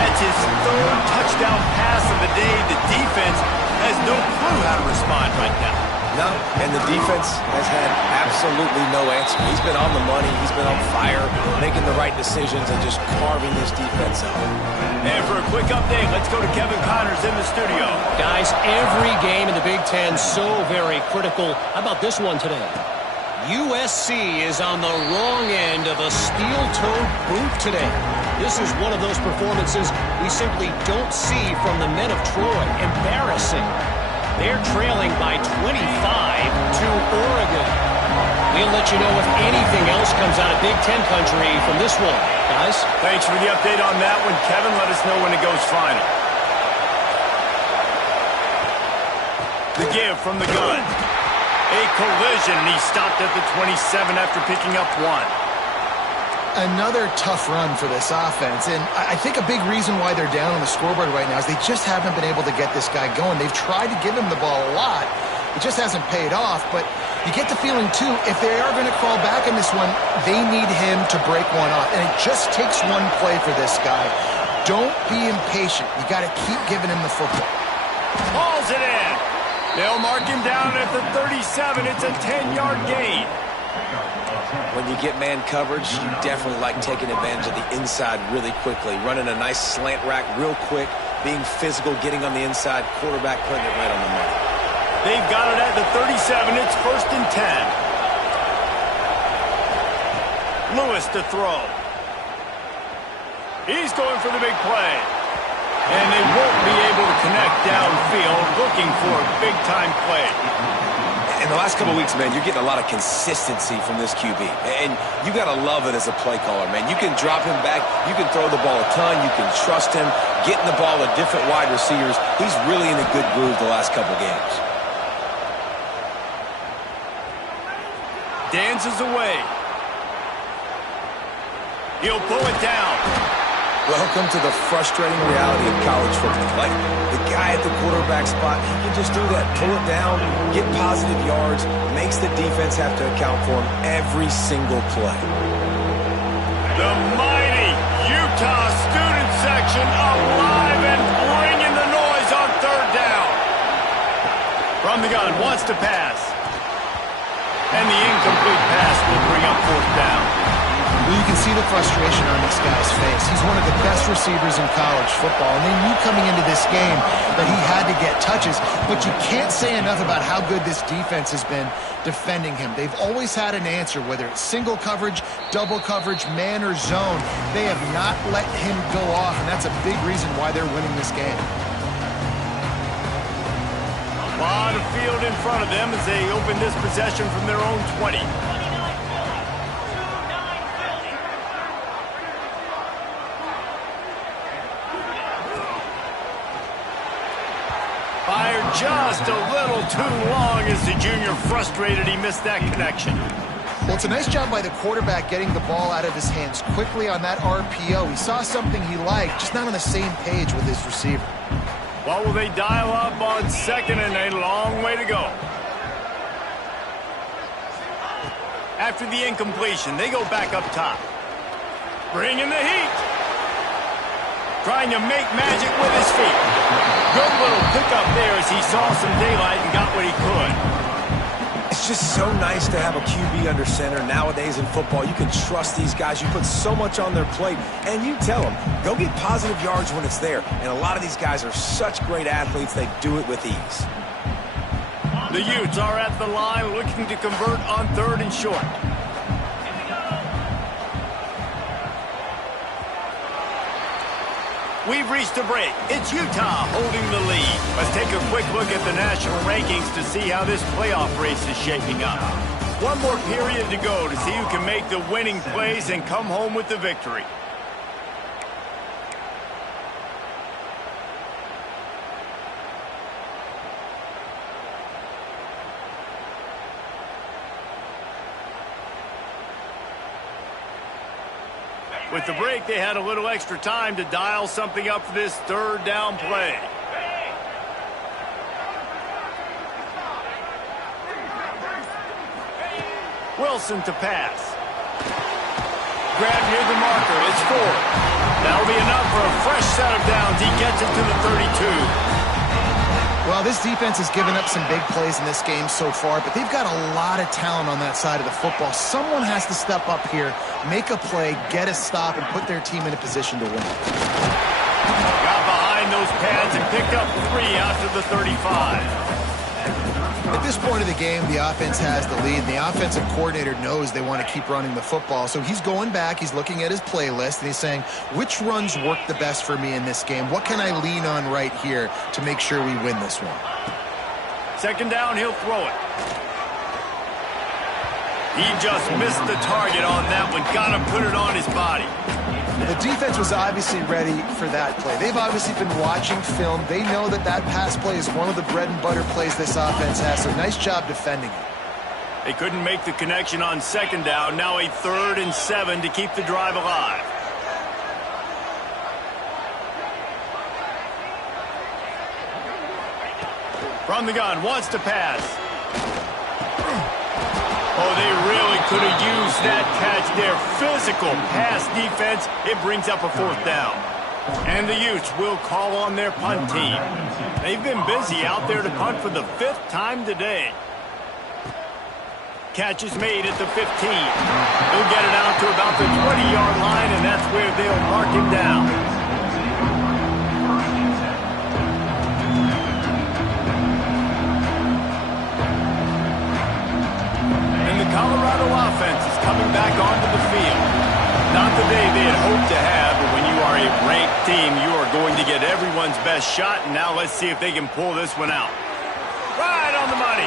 That's his 3rd touchdown pass of the day. The defense has no clue how to respond right now. No, and the defense has had absolutely no answer. He's been on the money. He's been on fire, making the right decisions and just carving this defense up. And for a quick update, let's go to Kevin Connors in the studio. Guys, every game in the Big Ten so very critical. How about this one today? USC is on the wrong end of a steel-toed boot today. This is one of those performances we simply don't see from the men of Troy. Embarrassing. They're trailing by 25 to Oregon. We'll let you know if anything else comes out of Big Ten country from this one. Guys? Thanks for the update on that one. Kevin, let us know when it goes final. The give from the gun. A collision, and he stopped at the 27 after picking up one. Another tough run for this offense, and I think a big reason why they're down on the scoreboard right now is they just haven't been able to get this guy going. They've tried to give him the ball a lot. It just hasn't paid off, but you get the feeling, too, if they are going to crawl back in this one, they need him to break one off, and it just takes one play for this guy. Don't be impatient. You got to keep giving him the football. Hauls it in. They'll mark him down at the 37. It's a 10-yard gain. When you get man coverage, you definitely like taking advantage of the inside really quickly, running a nice slant rack real quick, being physical, getting on the inside, quarterback putting it right on the money. They've got it at the 37. It's 1st and 10. Lewis to throw. He's going for the big play. And they won't be able to connect downfield, looking for a big-time play. In the last couple of weeks, man, you're getting a lot of consistency from this QB. And you got to love it as a play caller, man. You can drop him back. You can throw the ball a ton. You can trust him. Getting the ball to different wide receivers. He's really in a good groove the last couple games. Dances away. He'll pull it down. Welcome to the frustrating reality of college football. Like, the guy at the quarterback spot, he can just do that. Pull it down, get positive yards, makes the defense have to account for him every single play. The mighty Utah student section alive and bringing the noise on 3rd down. From the gun, wants to pass. And the incomplete pass will bring up 4th down. Well, you can see the frustration on this guy's face. He's one of the best receivers in college football, and they knew coming into this game that he had to get touches, but you can't say enough about how good this defense has been defending him. They've always had an answer, whether it's single coverage, double coverage, man, or zone. They have not let him go off, and that's a big reason why they're winning this game. A lot of field in front of them as they open this possession from their own 20. Fired just a little too long as the junior frustrated he missed that connection. Well, it's a nice job by the quarterback getting the ball out of his hands quickly on that RPO. He saw something he liked, just not on the same page with his receiver. What will they dial up on 2nd and a long way to go? After the incompletion, they go back up top. Bringing the heat. Trying to make magic with his feet. Good little pickup there as he saw some daylight and got what he could. It's just so nice to have a QB under center nowadays in football. You can trust these guys. You put so much on their plate, and you tell them, go get positive yards when it's there. And a lot of these guys are such great athletes, they do it with ease. The Utes are at the line looking to convert on 3rd and short. We've reached a break. It's Utah holding the lead. Let's take a quick look at the national rankings to see how this playoff race is shaping up. One more period to go to see who can make the winning plays and come home with the victory. With the break, they had a little extra time to dial something up for this 3rd down play. Wilson to pass. Grab near the marker. It's 4. That'll be enough for a fresh set of downs. He gets it to the 32. Well, this defense has given up some big plays in this game so far, but they've got a lot of talent on that side of the football. Someone has to step up here, make a play, get a stop, and put their team in a position to win. Got behind those pads and picked up 3 after the 35. At this point of the game, the offense has the lead. The offensive coordinator knows they want to keep running the football. So he's going back, he's looking at his playlist, and he's saying, which runs work the best for me in this game? What can I lean on right here to make sure we win this one? Second down, he'll throw it. He just missed the target on that one. Got to put it on his body. The defense was obviously ready for that play. They've obviously been watching film. They know that that pass play is one of the bread and butter plays this offense has, so nice job defending it. They couldn't make the connection on second down. Now a 3rd and 7 to keep the drive alive. From the gun, wants to pass. Oh, they really could have used that catch there. Physical pass defense. It brings up a 4th down. And the Utes will call on their punt team. They've been busy out there to punt for the 5th time today. Catch is made at the 15. He'll get it out to about the 20-yard line, and that's where they'll mark him down. Colorado offense is coming back onto the field. Not the day they had hoped to have, but when you are a ranked team, you are going to get everyone's best shot, and now let's see if they can pull this one out. Right on the money.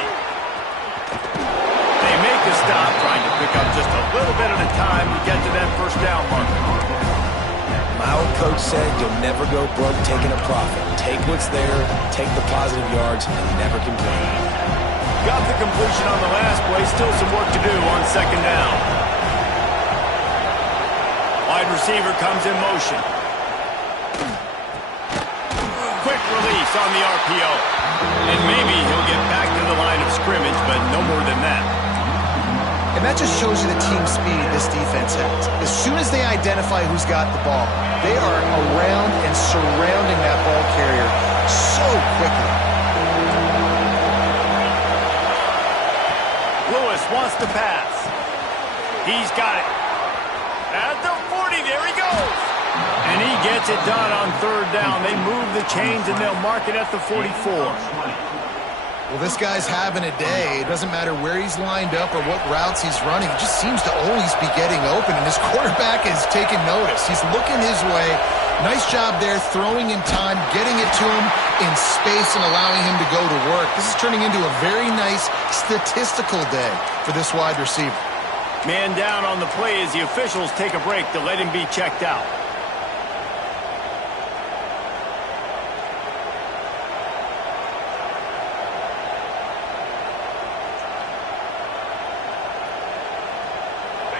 They make a stop, trying to pick up just a little bit at a time to get to that first down marker. My old coach said you'll never go broke taking a profit. Take what's there, take the positive yards, and never complain. Got the completion on the last play. Still some work to do on second down. Wide receiver comes in motion. Quick release on the RPO. And maybe he'll get back to the line of scrimmage, but no more than that. And that just shows you the team speed this defense has. As soon as they identify who's got the ball, they are around and surrounding that ball carrier so quickly. Wants to pass. He's got it. At the 40, there he goes. And he gets it done on 3rd down. They move the chains, and they'll mark it at the 44. Well, this guy's having a day. It doesn't matter where he's lined up or what routes he's running. He just seems to always be getting open, and his quarterback is taking notice. He's looking his way. Nice job there, throwing in time, getting it to him in space and allowing him to go to work. This is turning into a very nice statistical day for this wide receiver. Man down on the play as the officials take a break to let him be checked out.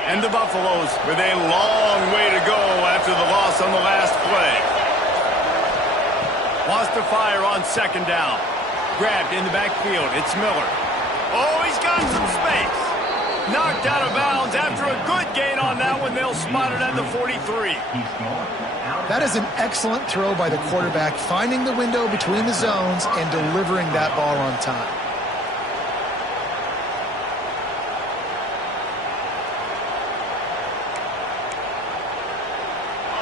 And the Buffaloes with a long way to go after the loss on the last play. Wants to fire on second down. Grabbed in the backfield. It's Miller. Oh, he's got some space. Knocked out of bounds after a good gain on that one. They'll spot it at the 43. That is an excellent throw by the quarterback, finding the window between the zones and delivering that ball on time.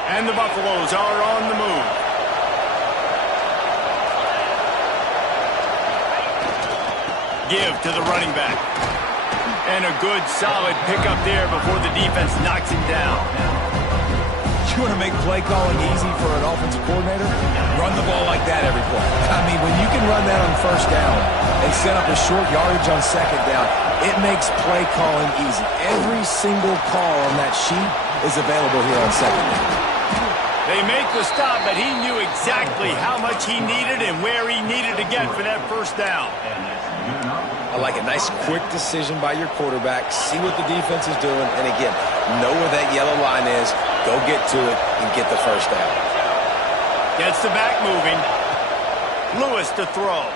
And the Buffaloes are on the move. Give to the running back. And a good, solid pickup there before the defense knocks him down. You want to make play calling easy for an offensive coordinator? Run the ball like that every play. I mean, when you can run that on 1st down and set up a short yardage on 2nd down, it makes play calling easy. Every single call on that sheet is available here on 2nd down. They make the stop, but he knew exactly how much he needed and where he needed to get for that 1st down. I like a nice quick decision by your quarterback. See what the defense is doing, and again, know where that yellow line is. Go get to it and get the 1st down. Gets the back moving. Lewis to throw.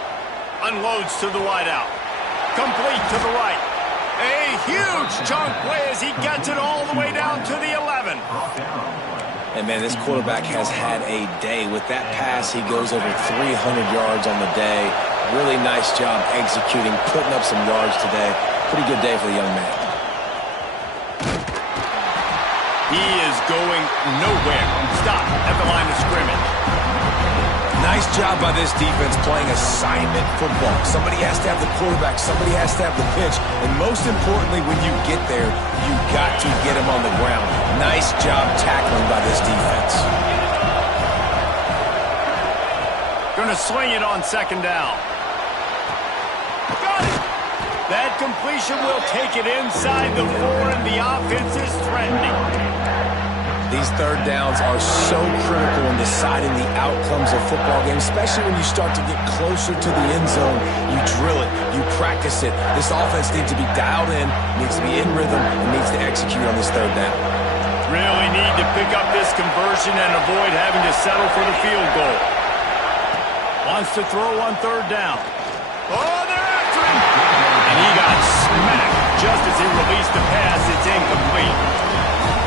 Unloads to the wideout. Complete to the right. A huge chunk play as he gets it all the way down to the 11. And, man, this quarterback has had a day. With that pass, he goes over 300 yards on the day. Really nice job executing, putting up some yards today. Pretty good day for the young man. He is going nowhere. Stop at the line of scrimmage. Nice job by this defense playing assignment football. Somebody has to have the quarterback. Somebody has to have the pitch. And most importantly, when you get there, you got to get him on the ground. Nice job tackling by this defense. Going to sling it on second down. Got it. That completion will take it inside the 4, and the offense is threatening. These third downs are so critical in deciding the outcomes of football games, especially when you start to get closer to the end zone. You drill it, you practice it. This offense needs to be dialed in, needs to be in rhythm, and needs to execute on this third down. Really need to pick up this conversion and avoid having to settle for the field goal. Wants to throw on third down. Oh, they're after him! And he got smacked just as he released the pass. It's incomplete.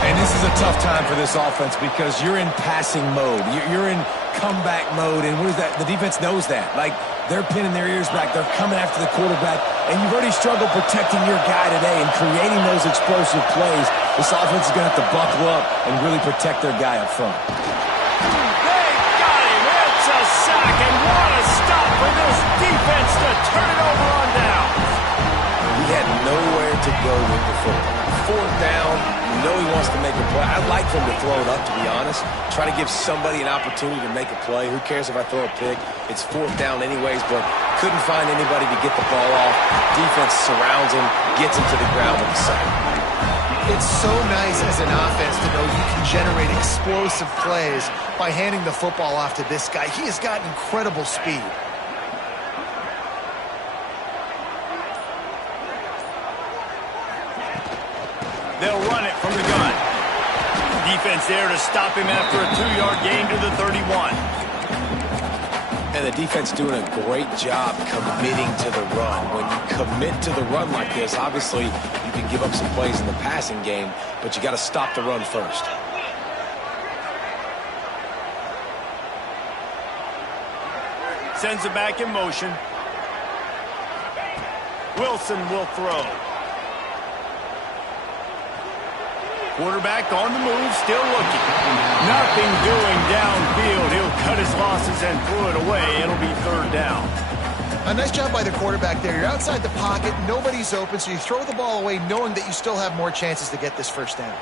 And this is a tough time for this offense because you're in passing mode. You're in comeback mode, and what is that? The defense knows that. Like, they're pinning their ears back. They're coming after the quarterback, and you've already struggled protecting your guy today and creating those explosive plays. This offense is going to have to buckle up and really protect their guy up front. They got him. It's a sack, and what a stop for this defense to turn it over on down. He had nowhere to go with the football. Fourth down, you know he wants to make a play. I'd like for him to throw it up, to be honest. Try to give somebody an opportunity to make a play. Who cares if I throw a pick? It's fourth down anyways, but couldn't find anybody to get the ball off. Defense surrounds him, gets him to the ground with the sack. It's so nice as an offense to know you can generate explosive plays by handing the football off to this guy. He has got incredible speed. They'll run it from the gun. Defense there to stop him after a 2-yard gain to the 31. And the defense doing a great job committing to the run. When you commit to the run like this, obviously you can give up some plays in the passing game, but you got to stop the run first. Sends it back in motion. Wilson will throw. Quarterback on the move, still looking. Nothing doing downfield. He'll cut his losses and throw it away. It'll be third down. A nice job by the quarterback there. You're outside the pocket, nobody's open, so you throw the ball away knowing that you still have more chances to get this first down.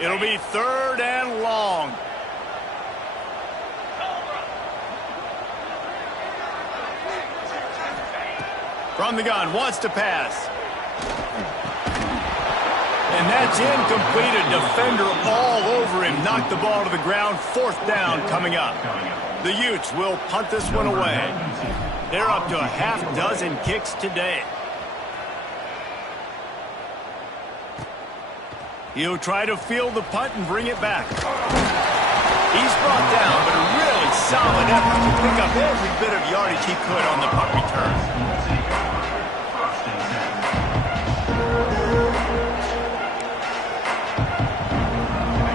It'll be third and long. From the gun, wants to pass. And that's incomplete. A defender all over him. Knocked the ball to the ground. Fourth down coming up. The Utes will punt this one away. They're up to a half-dozen kicks today. He'll try to field the punt and bring it back. He's brought down, but a really solid effort to pick up every bit of yardage he could on the punt return.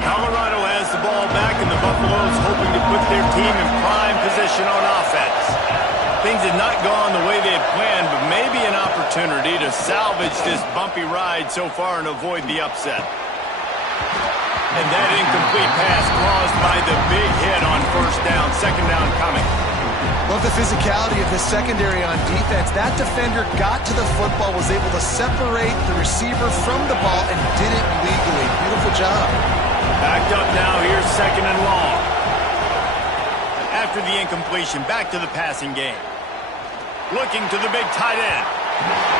Colorado has the ball back, and the Buffaloes hoping to put their team in prime position on offense. Things had not gone the way they had planned, but maybe an opportunity to salvage this bumpy ride so far and avoid the upset. And that incomplete pass caused by the big hit on first down. Second down coming. Love the physicality of the secondary on defense. That defender got to the football, was able to separate the receiver from the ball, and did it legally. Beautiful job. Backed up now. Here's second and long. After the incompletion, back to the passing game. Looking to the big tight end.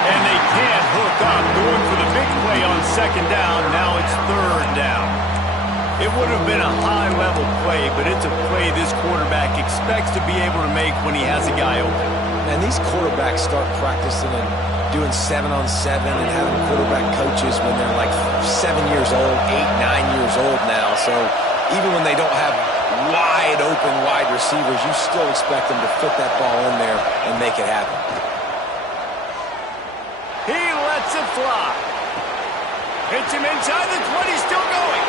And they can't hook up. Going for the big play on second down. Now it's third down. It would have been a high-level play, but it's a play this quarterback expects to be able to make when he has a guy open. And these quarterbacks start practicing and doing 7-on-7 and having quarterback coaches when they're like 7 years old, 8, 9 years old now. So even when they don't have wide receivers, you still expect them to fit that ball in there and make it happen. He lets it fly. Hits him inside the 20, still going.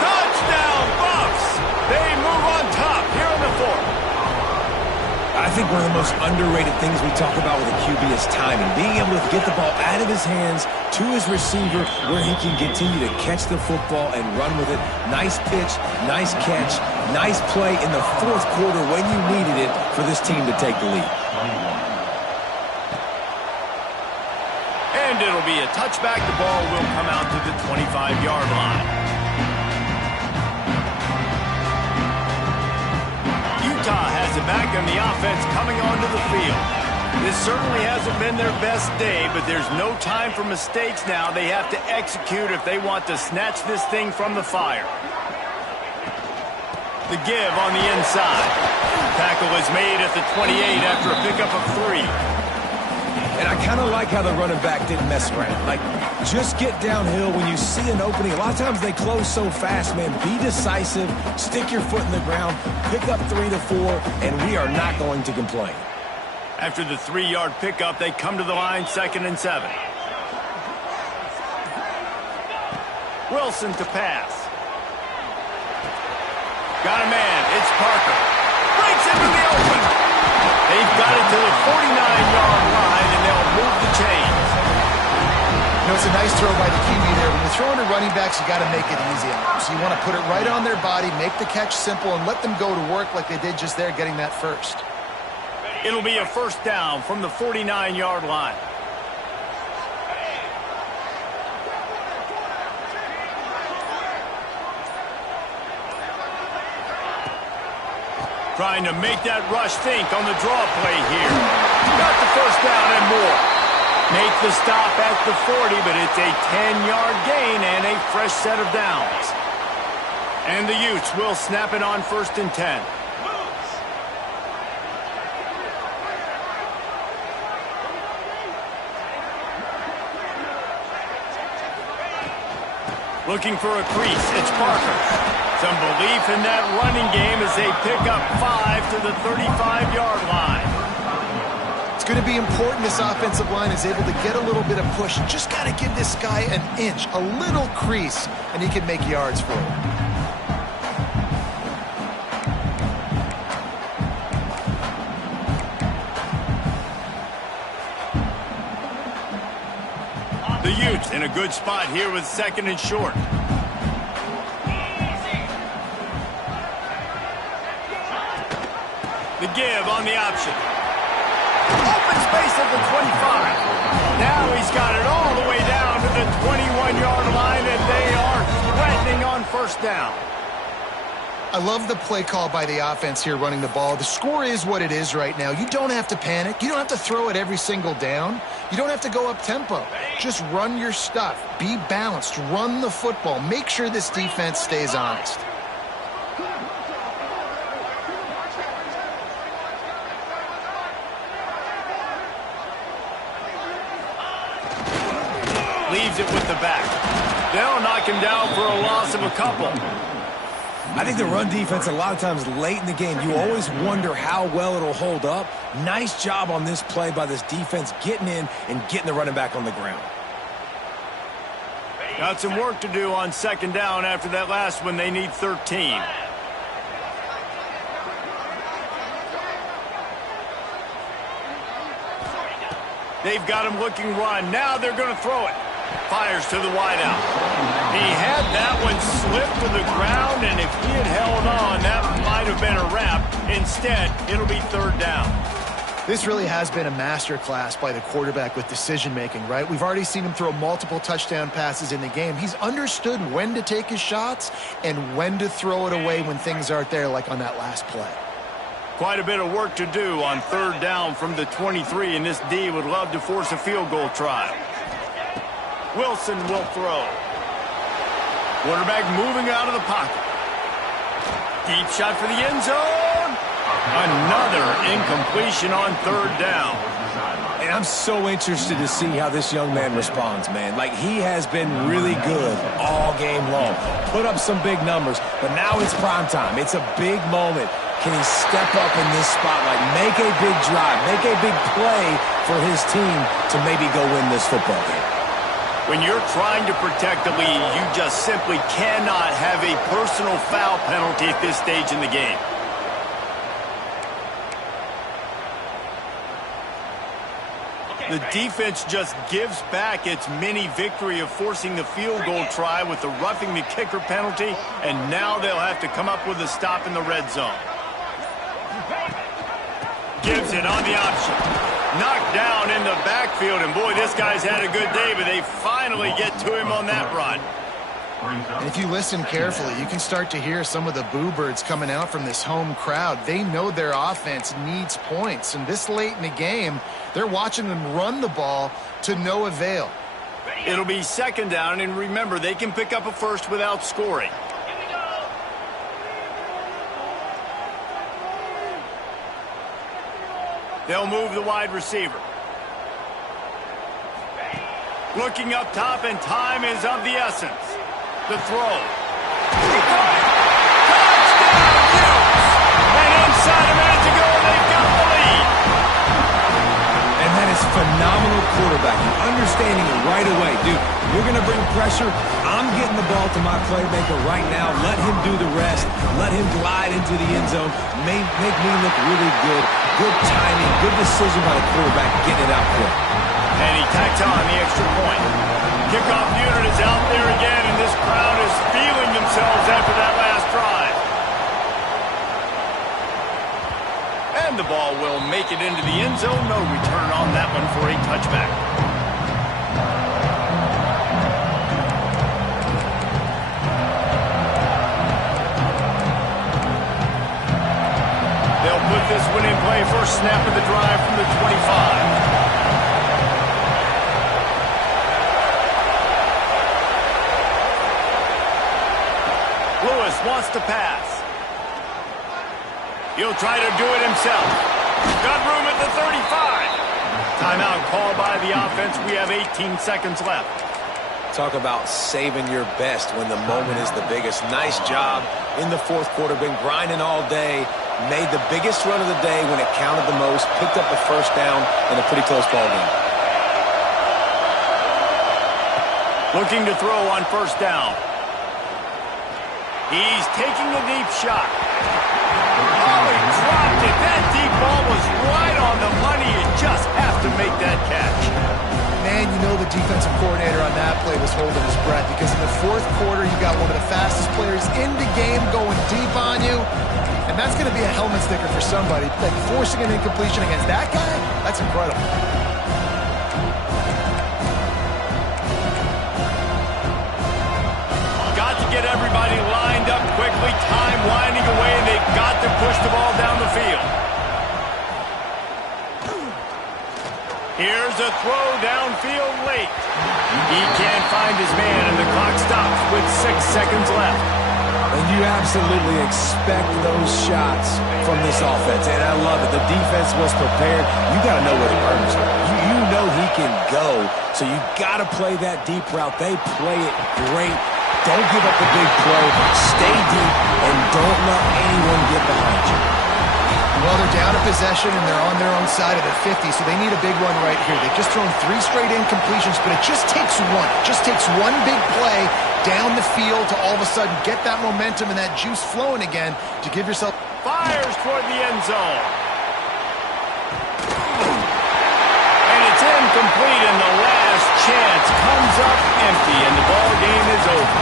Touchdown, Buffs! They move on top here in the fourth. I think one of the most underrated things we talk about with a QB is timing. Being able to get the ball out of his hands to his receiver where he can continue to catch the football and run with it. Nice pitch, nice catch, nice play in the fourth quarter when you needed it for this team to take the lead. And it'll be a touchback. The ball will come out to the 25-yard line. Utah has it back on the offense coming onto the field. This certainly hasn't been their best day, but there's no time for mistakes now. They have to execute if they want to snatch this thing from the fire. The give on the inside. Tackle is made at the 28 after a pickup of 3. And I kind of like how the running back didn't mess around. Like, just get downhill when you see an opening. A lot of times they close so fast, man. Be decisive, stick your foot in the ground, pick up 3 to 4, and we are not going to complain. After the 3-yard pickup, they come to the line, 2nd and 7. Wilson to pass. Got a man. It's Parker. Breaks into the open. They've got it to the 49-yard line, and they'll move the chains. You know, it's a nice throw by the QB there. When you're throwing to running backs, you got to make it easy on them. So you want to put it right on their body, make the catch simple, and let them go to work like they did just there, getting that first. It'll be a first down from the 49-yard line. Trying to make that rush think on the draw play here. Got the first down and more. Make the stop at the 40, but it's a 10-yard gain and a fresh set of downs. And the Utes will snap it on 1st and 10. Looking for a crease, it's Parker. Some belief in that running game as they pick up 5 to the 35-yard line. It's going to be important this offensive line is able to get a little bit of push. Just got to give this guy an inch, a little crease, and he can make yards for it. The Utes in a good spot here with 2nd and short. The give on the option. Open space at the 25. Now he's got it all the way down to the 21-yard line, and they are threatening on 1st down. I love the play call by the offense here running the ball. The score is what it is right now. You don't have to panic. You don't have to throw it every single down. You don't have to go up tempo. Just run your stuff. Be balanced. Run the football. Make sure this defense stays honest. Leaves it with the back. They'll knock him down for a loss of a couple. I think the run defense, a lot of times late in the game, you always wonder how well it'll hold up. Nice job on this play by this defense getting in and getting the running back on the ground. Got some work to do on 2nd down after that last one. They need 13. They've got him looking run. Now they're going to throw it. Fires to the wideout. He had that one slip to the ground, and if he had held on, that might have been a wrap. Instead, it'll be 3rd down. This really has been a masterclass by the quarterback with decision-making, right? We've already seen him throw multiple touchdown passes in the game. He's understood when to take his shots and when to throw it away when things aren't there, like on that last play. Quite a bit of work to do on 3rd down from the 23, and this D would love to force a field goal try. Wilson will throw. Quarterback moving out of the pocket. Deep shot for the end zone. Another incompletion on 3rd down. And I'm so interested to see how this young man responds, man. Like, he has been really good all game long. Put up some big numbers, but now it's prime time. It's a big moment. Can he step up in this spotlight, make a big drive, make a big play for his team to maybe go win this football game? When you're trying to protect the lead, you just simply cannot have a personal foul penalty at this stage in the game. The defense just gives back its mini victory of forcing the field goal try with the roughing the kicker penalty, and now they'll have to come up with a stop in the red zone. Gives it on the option. Knocked down in the backfield, and boy, this guy's had a good day, but they finally get to him on that run. And if you listen carefully, you can start to hear some of the boo birds coming out from this home crowd. They know their offense needs points, and this late in the game, they're watching them run the ball to no avail. It'll be second down, and remember, they can pick up a first without scoring. They'll move the wide receiver. Looking up top, and time is of the essence. The throw. Touchdown, Hughes! And inside a minute to go, they've got the lead. And that is phenomenal quarterbacking. Understanding it right away. Dude, you're going to bring pressure. I'm getting the ball to my playmaker right now. Let him do the rest. Let him glide into the end zone. Make me look really good. Good timing. Good decision by the quarterback getting it out quick. And he tacks on the extra point. Kickoff unit is out there again, and this crowd is feeling themselves after that last drive. And the ball will make it into the end zone. No return on that one for a touchback. They'll put this one in play. First snap of the drive from the 25. Wants to pass. He'll try to do it himself. Got room at the 35. Timeout called by the offense. We have 18 seconds left. Talk about saving your best when the moment is the biggest. Nice job in the fourth quarter. Been grinding all day. Made the biggest run of the day when it counted the most. Picked up the first down in a pretty close ball game. Looking to throw on first down. He's taking a deep shot. Oh, he dropped it. That deep ball was right on the money. You just have to make that catch. Man, you know the defensive coordinator on that play was holding his breath, because in the fourth quarter, you got one of the fastest players in the game going deep on you. And that's going to be a helmet sticker for somebody. Like, forcing an incompletion against that guy, that's incredible. Get everybody lined up quickly, time winding away, and they've got to push the ball down the field. Here's a throw downfield late. He can't find his man, and the clock stops with 6 seconds left. And you absolutely expect those shots from this offense, and I love it. The defense was prepared. You got to know where the earners are. You know he can go, so you got to play that deep route. They play it great. Don't give up the big play. Stay deep, and don't let anyone get behind you. Well, they're down a possession, and they're on their own side of the 50, so they need a big one right here. They've just thrown 3 straight incompletions, but it just takes one. It just takes one big play down the field to all of a sudden get that momentum and that juice flowing again to give yourself... Fires toward the end zone. And it's incomplete, and the last chance comes up empty, and the ball game is over.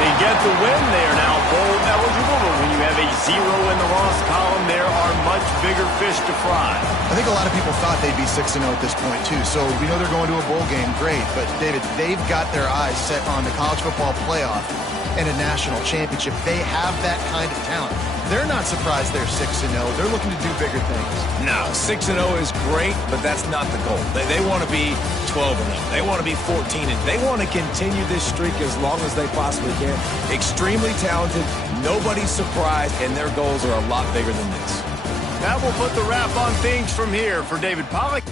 They get the win. They are now bowl eligible, but when you have a 0 in the loss column, there are much bigger fish to fry. I think a lot of people thought they'd be 6-0 at this point, too. So we know they're going to a bowl game. Great. But, David, they've got their eyes set on the college football playoff and a national championship. They have that kind of talent. They're not surprised they're 6-0. They're looking to do bigger things. No, 6-0 is great, but that's not the goal. They want to be 12-0. They want to be 14-0. They want to continue this streak as long as they possibly can. Extremely talented. Nobody's surprised, and their goals are a lot bigger than this. That will put the wrap on things from here. For David Pollack.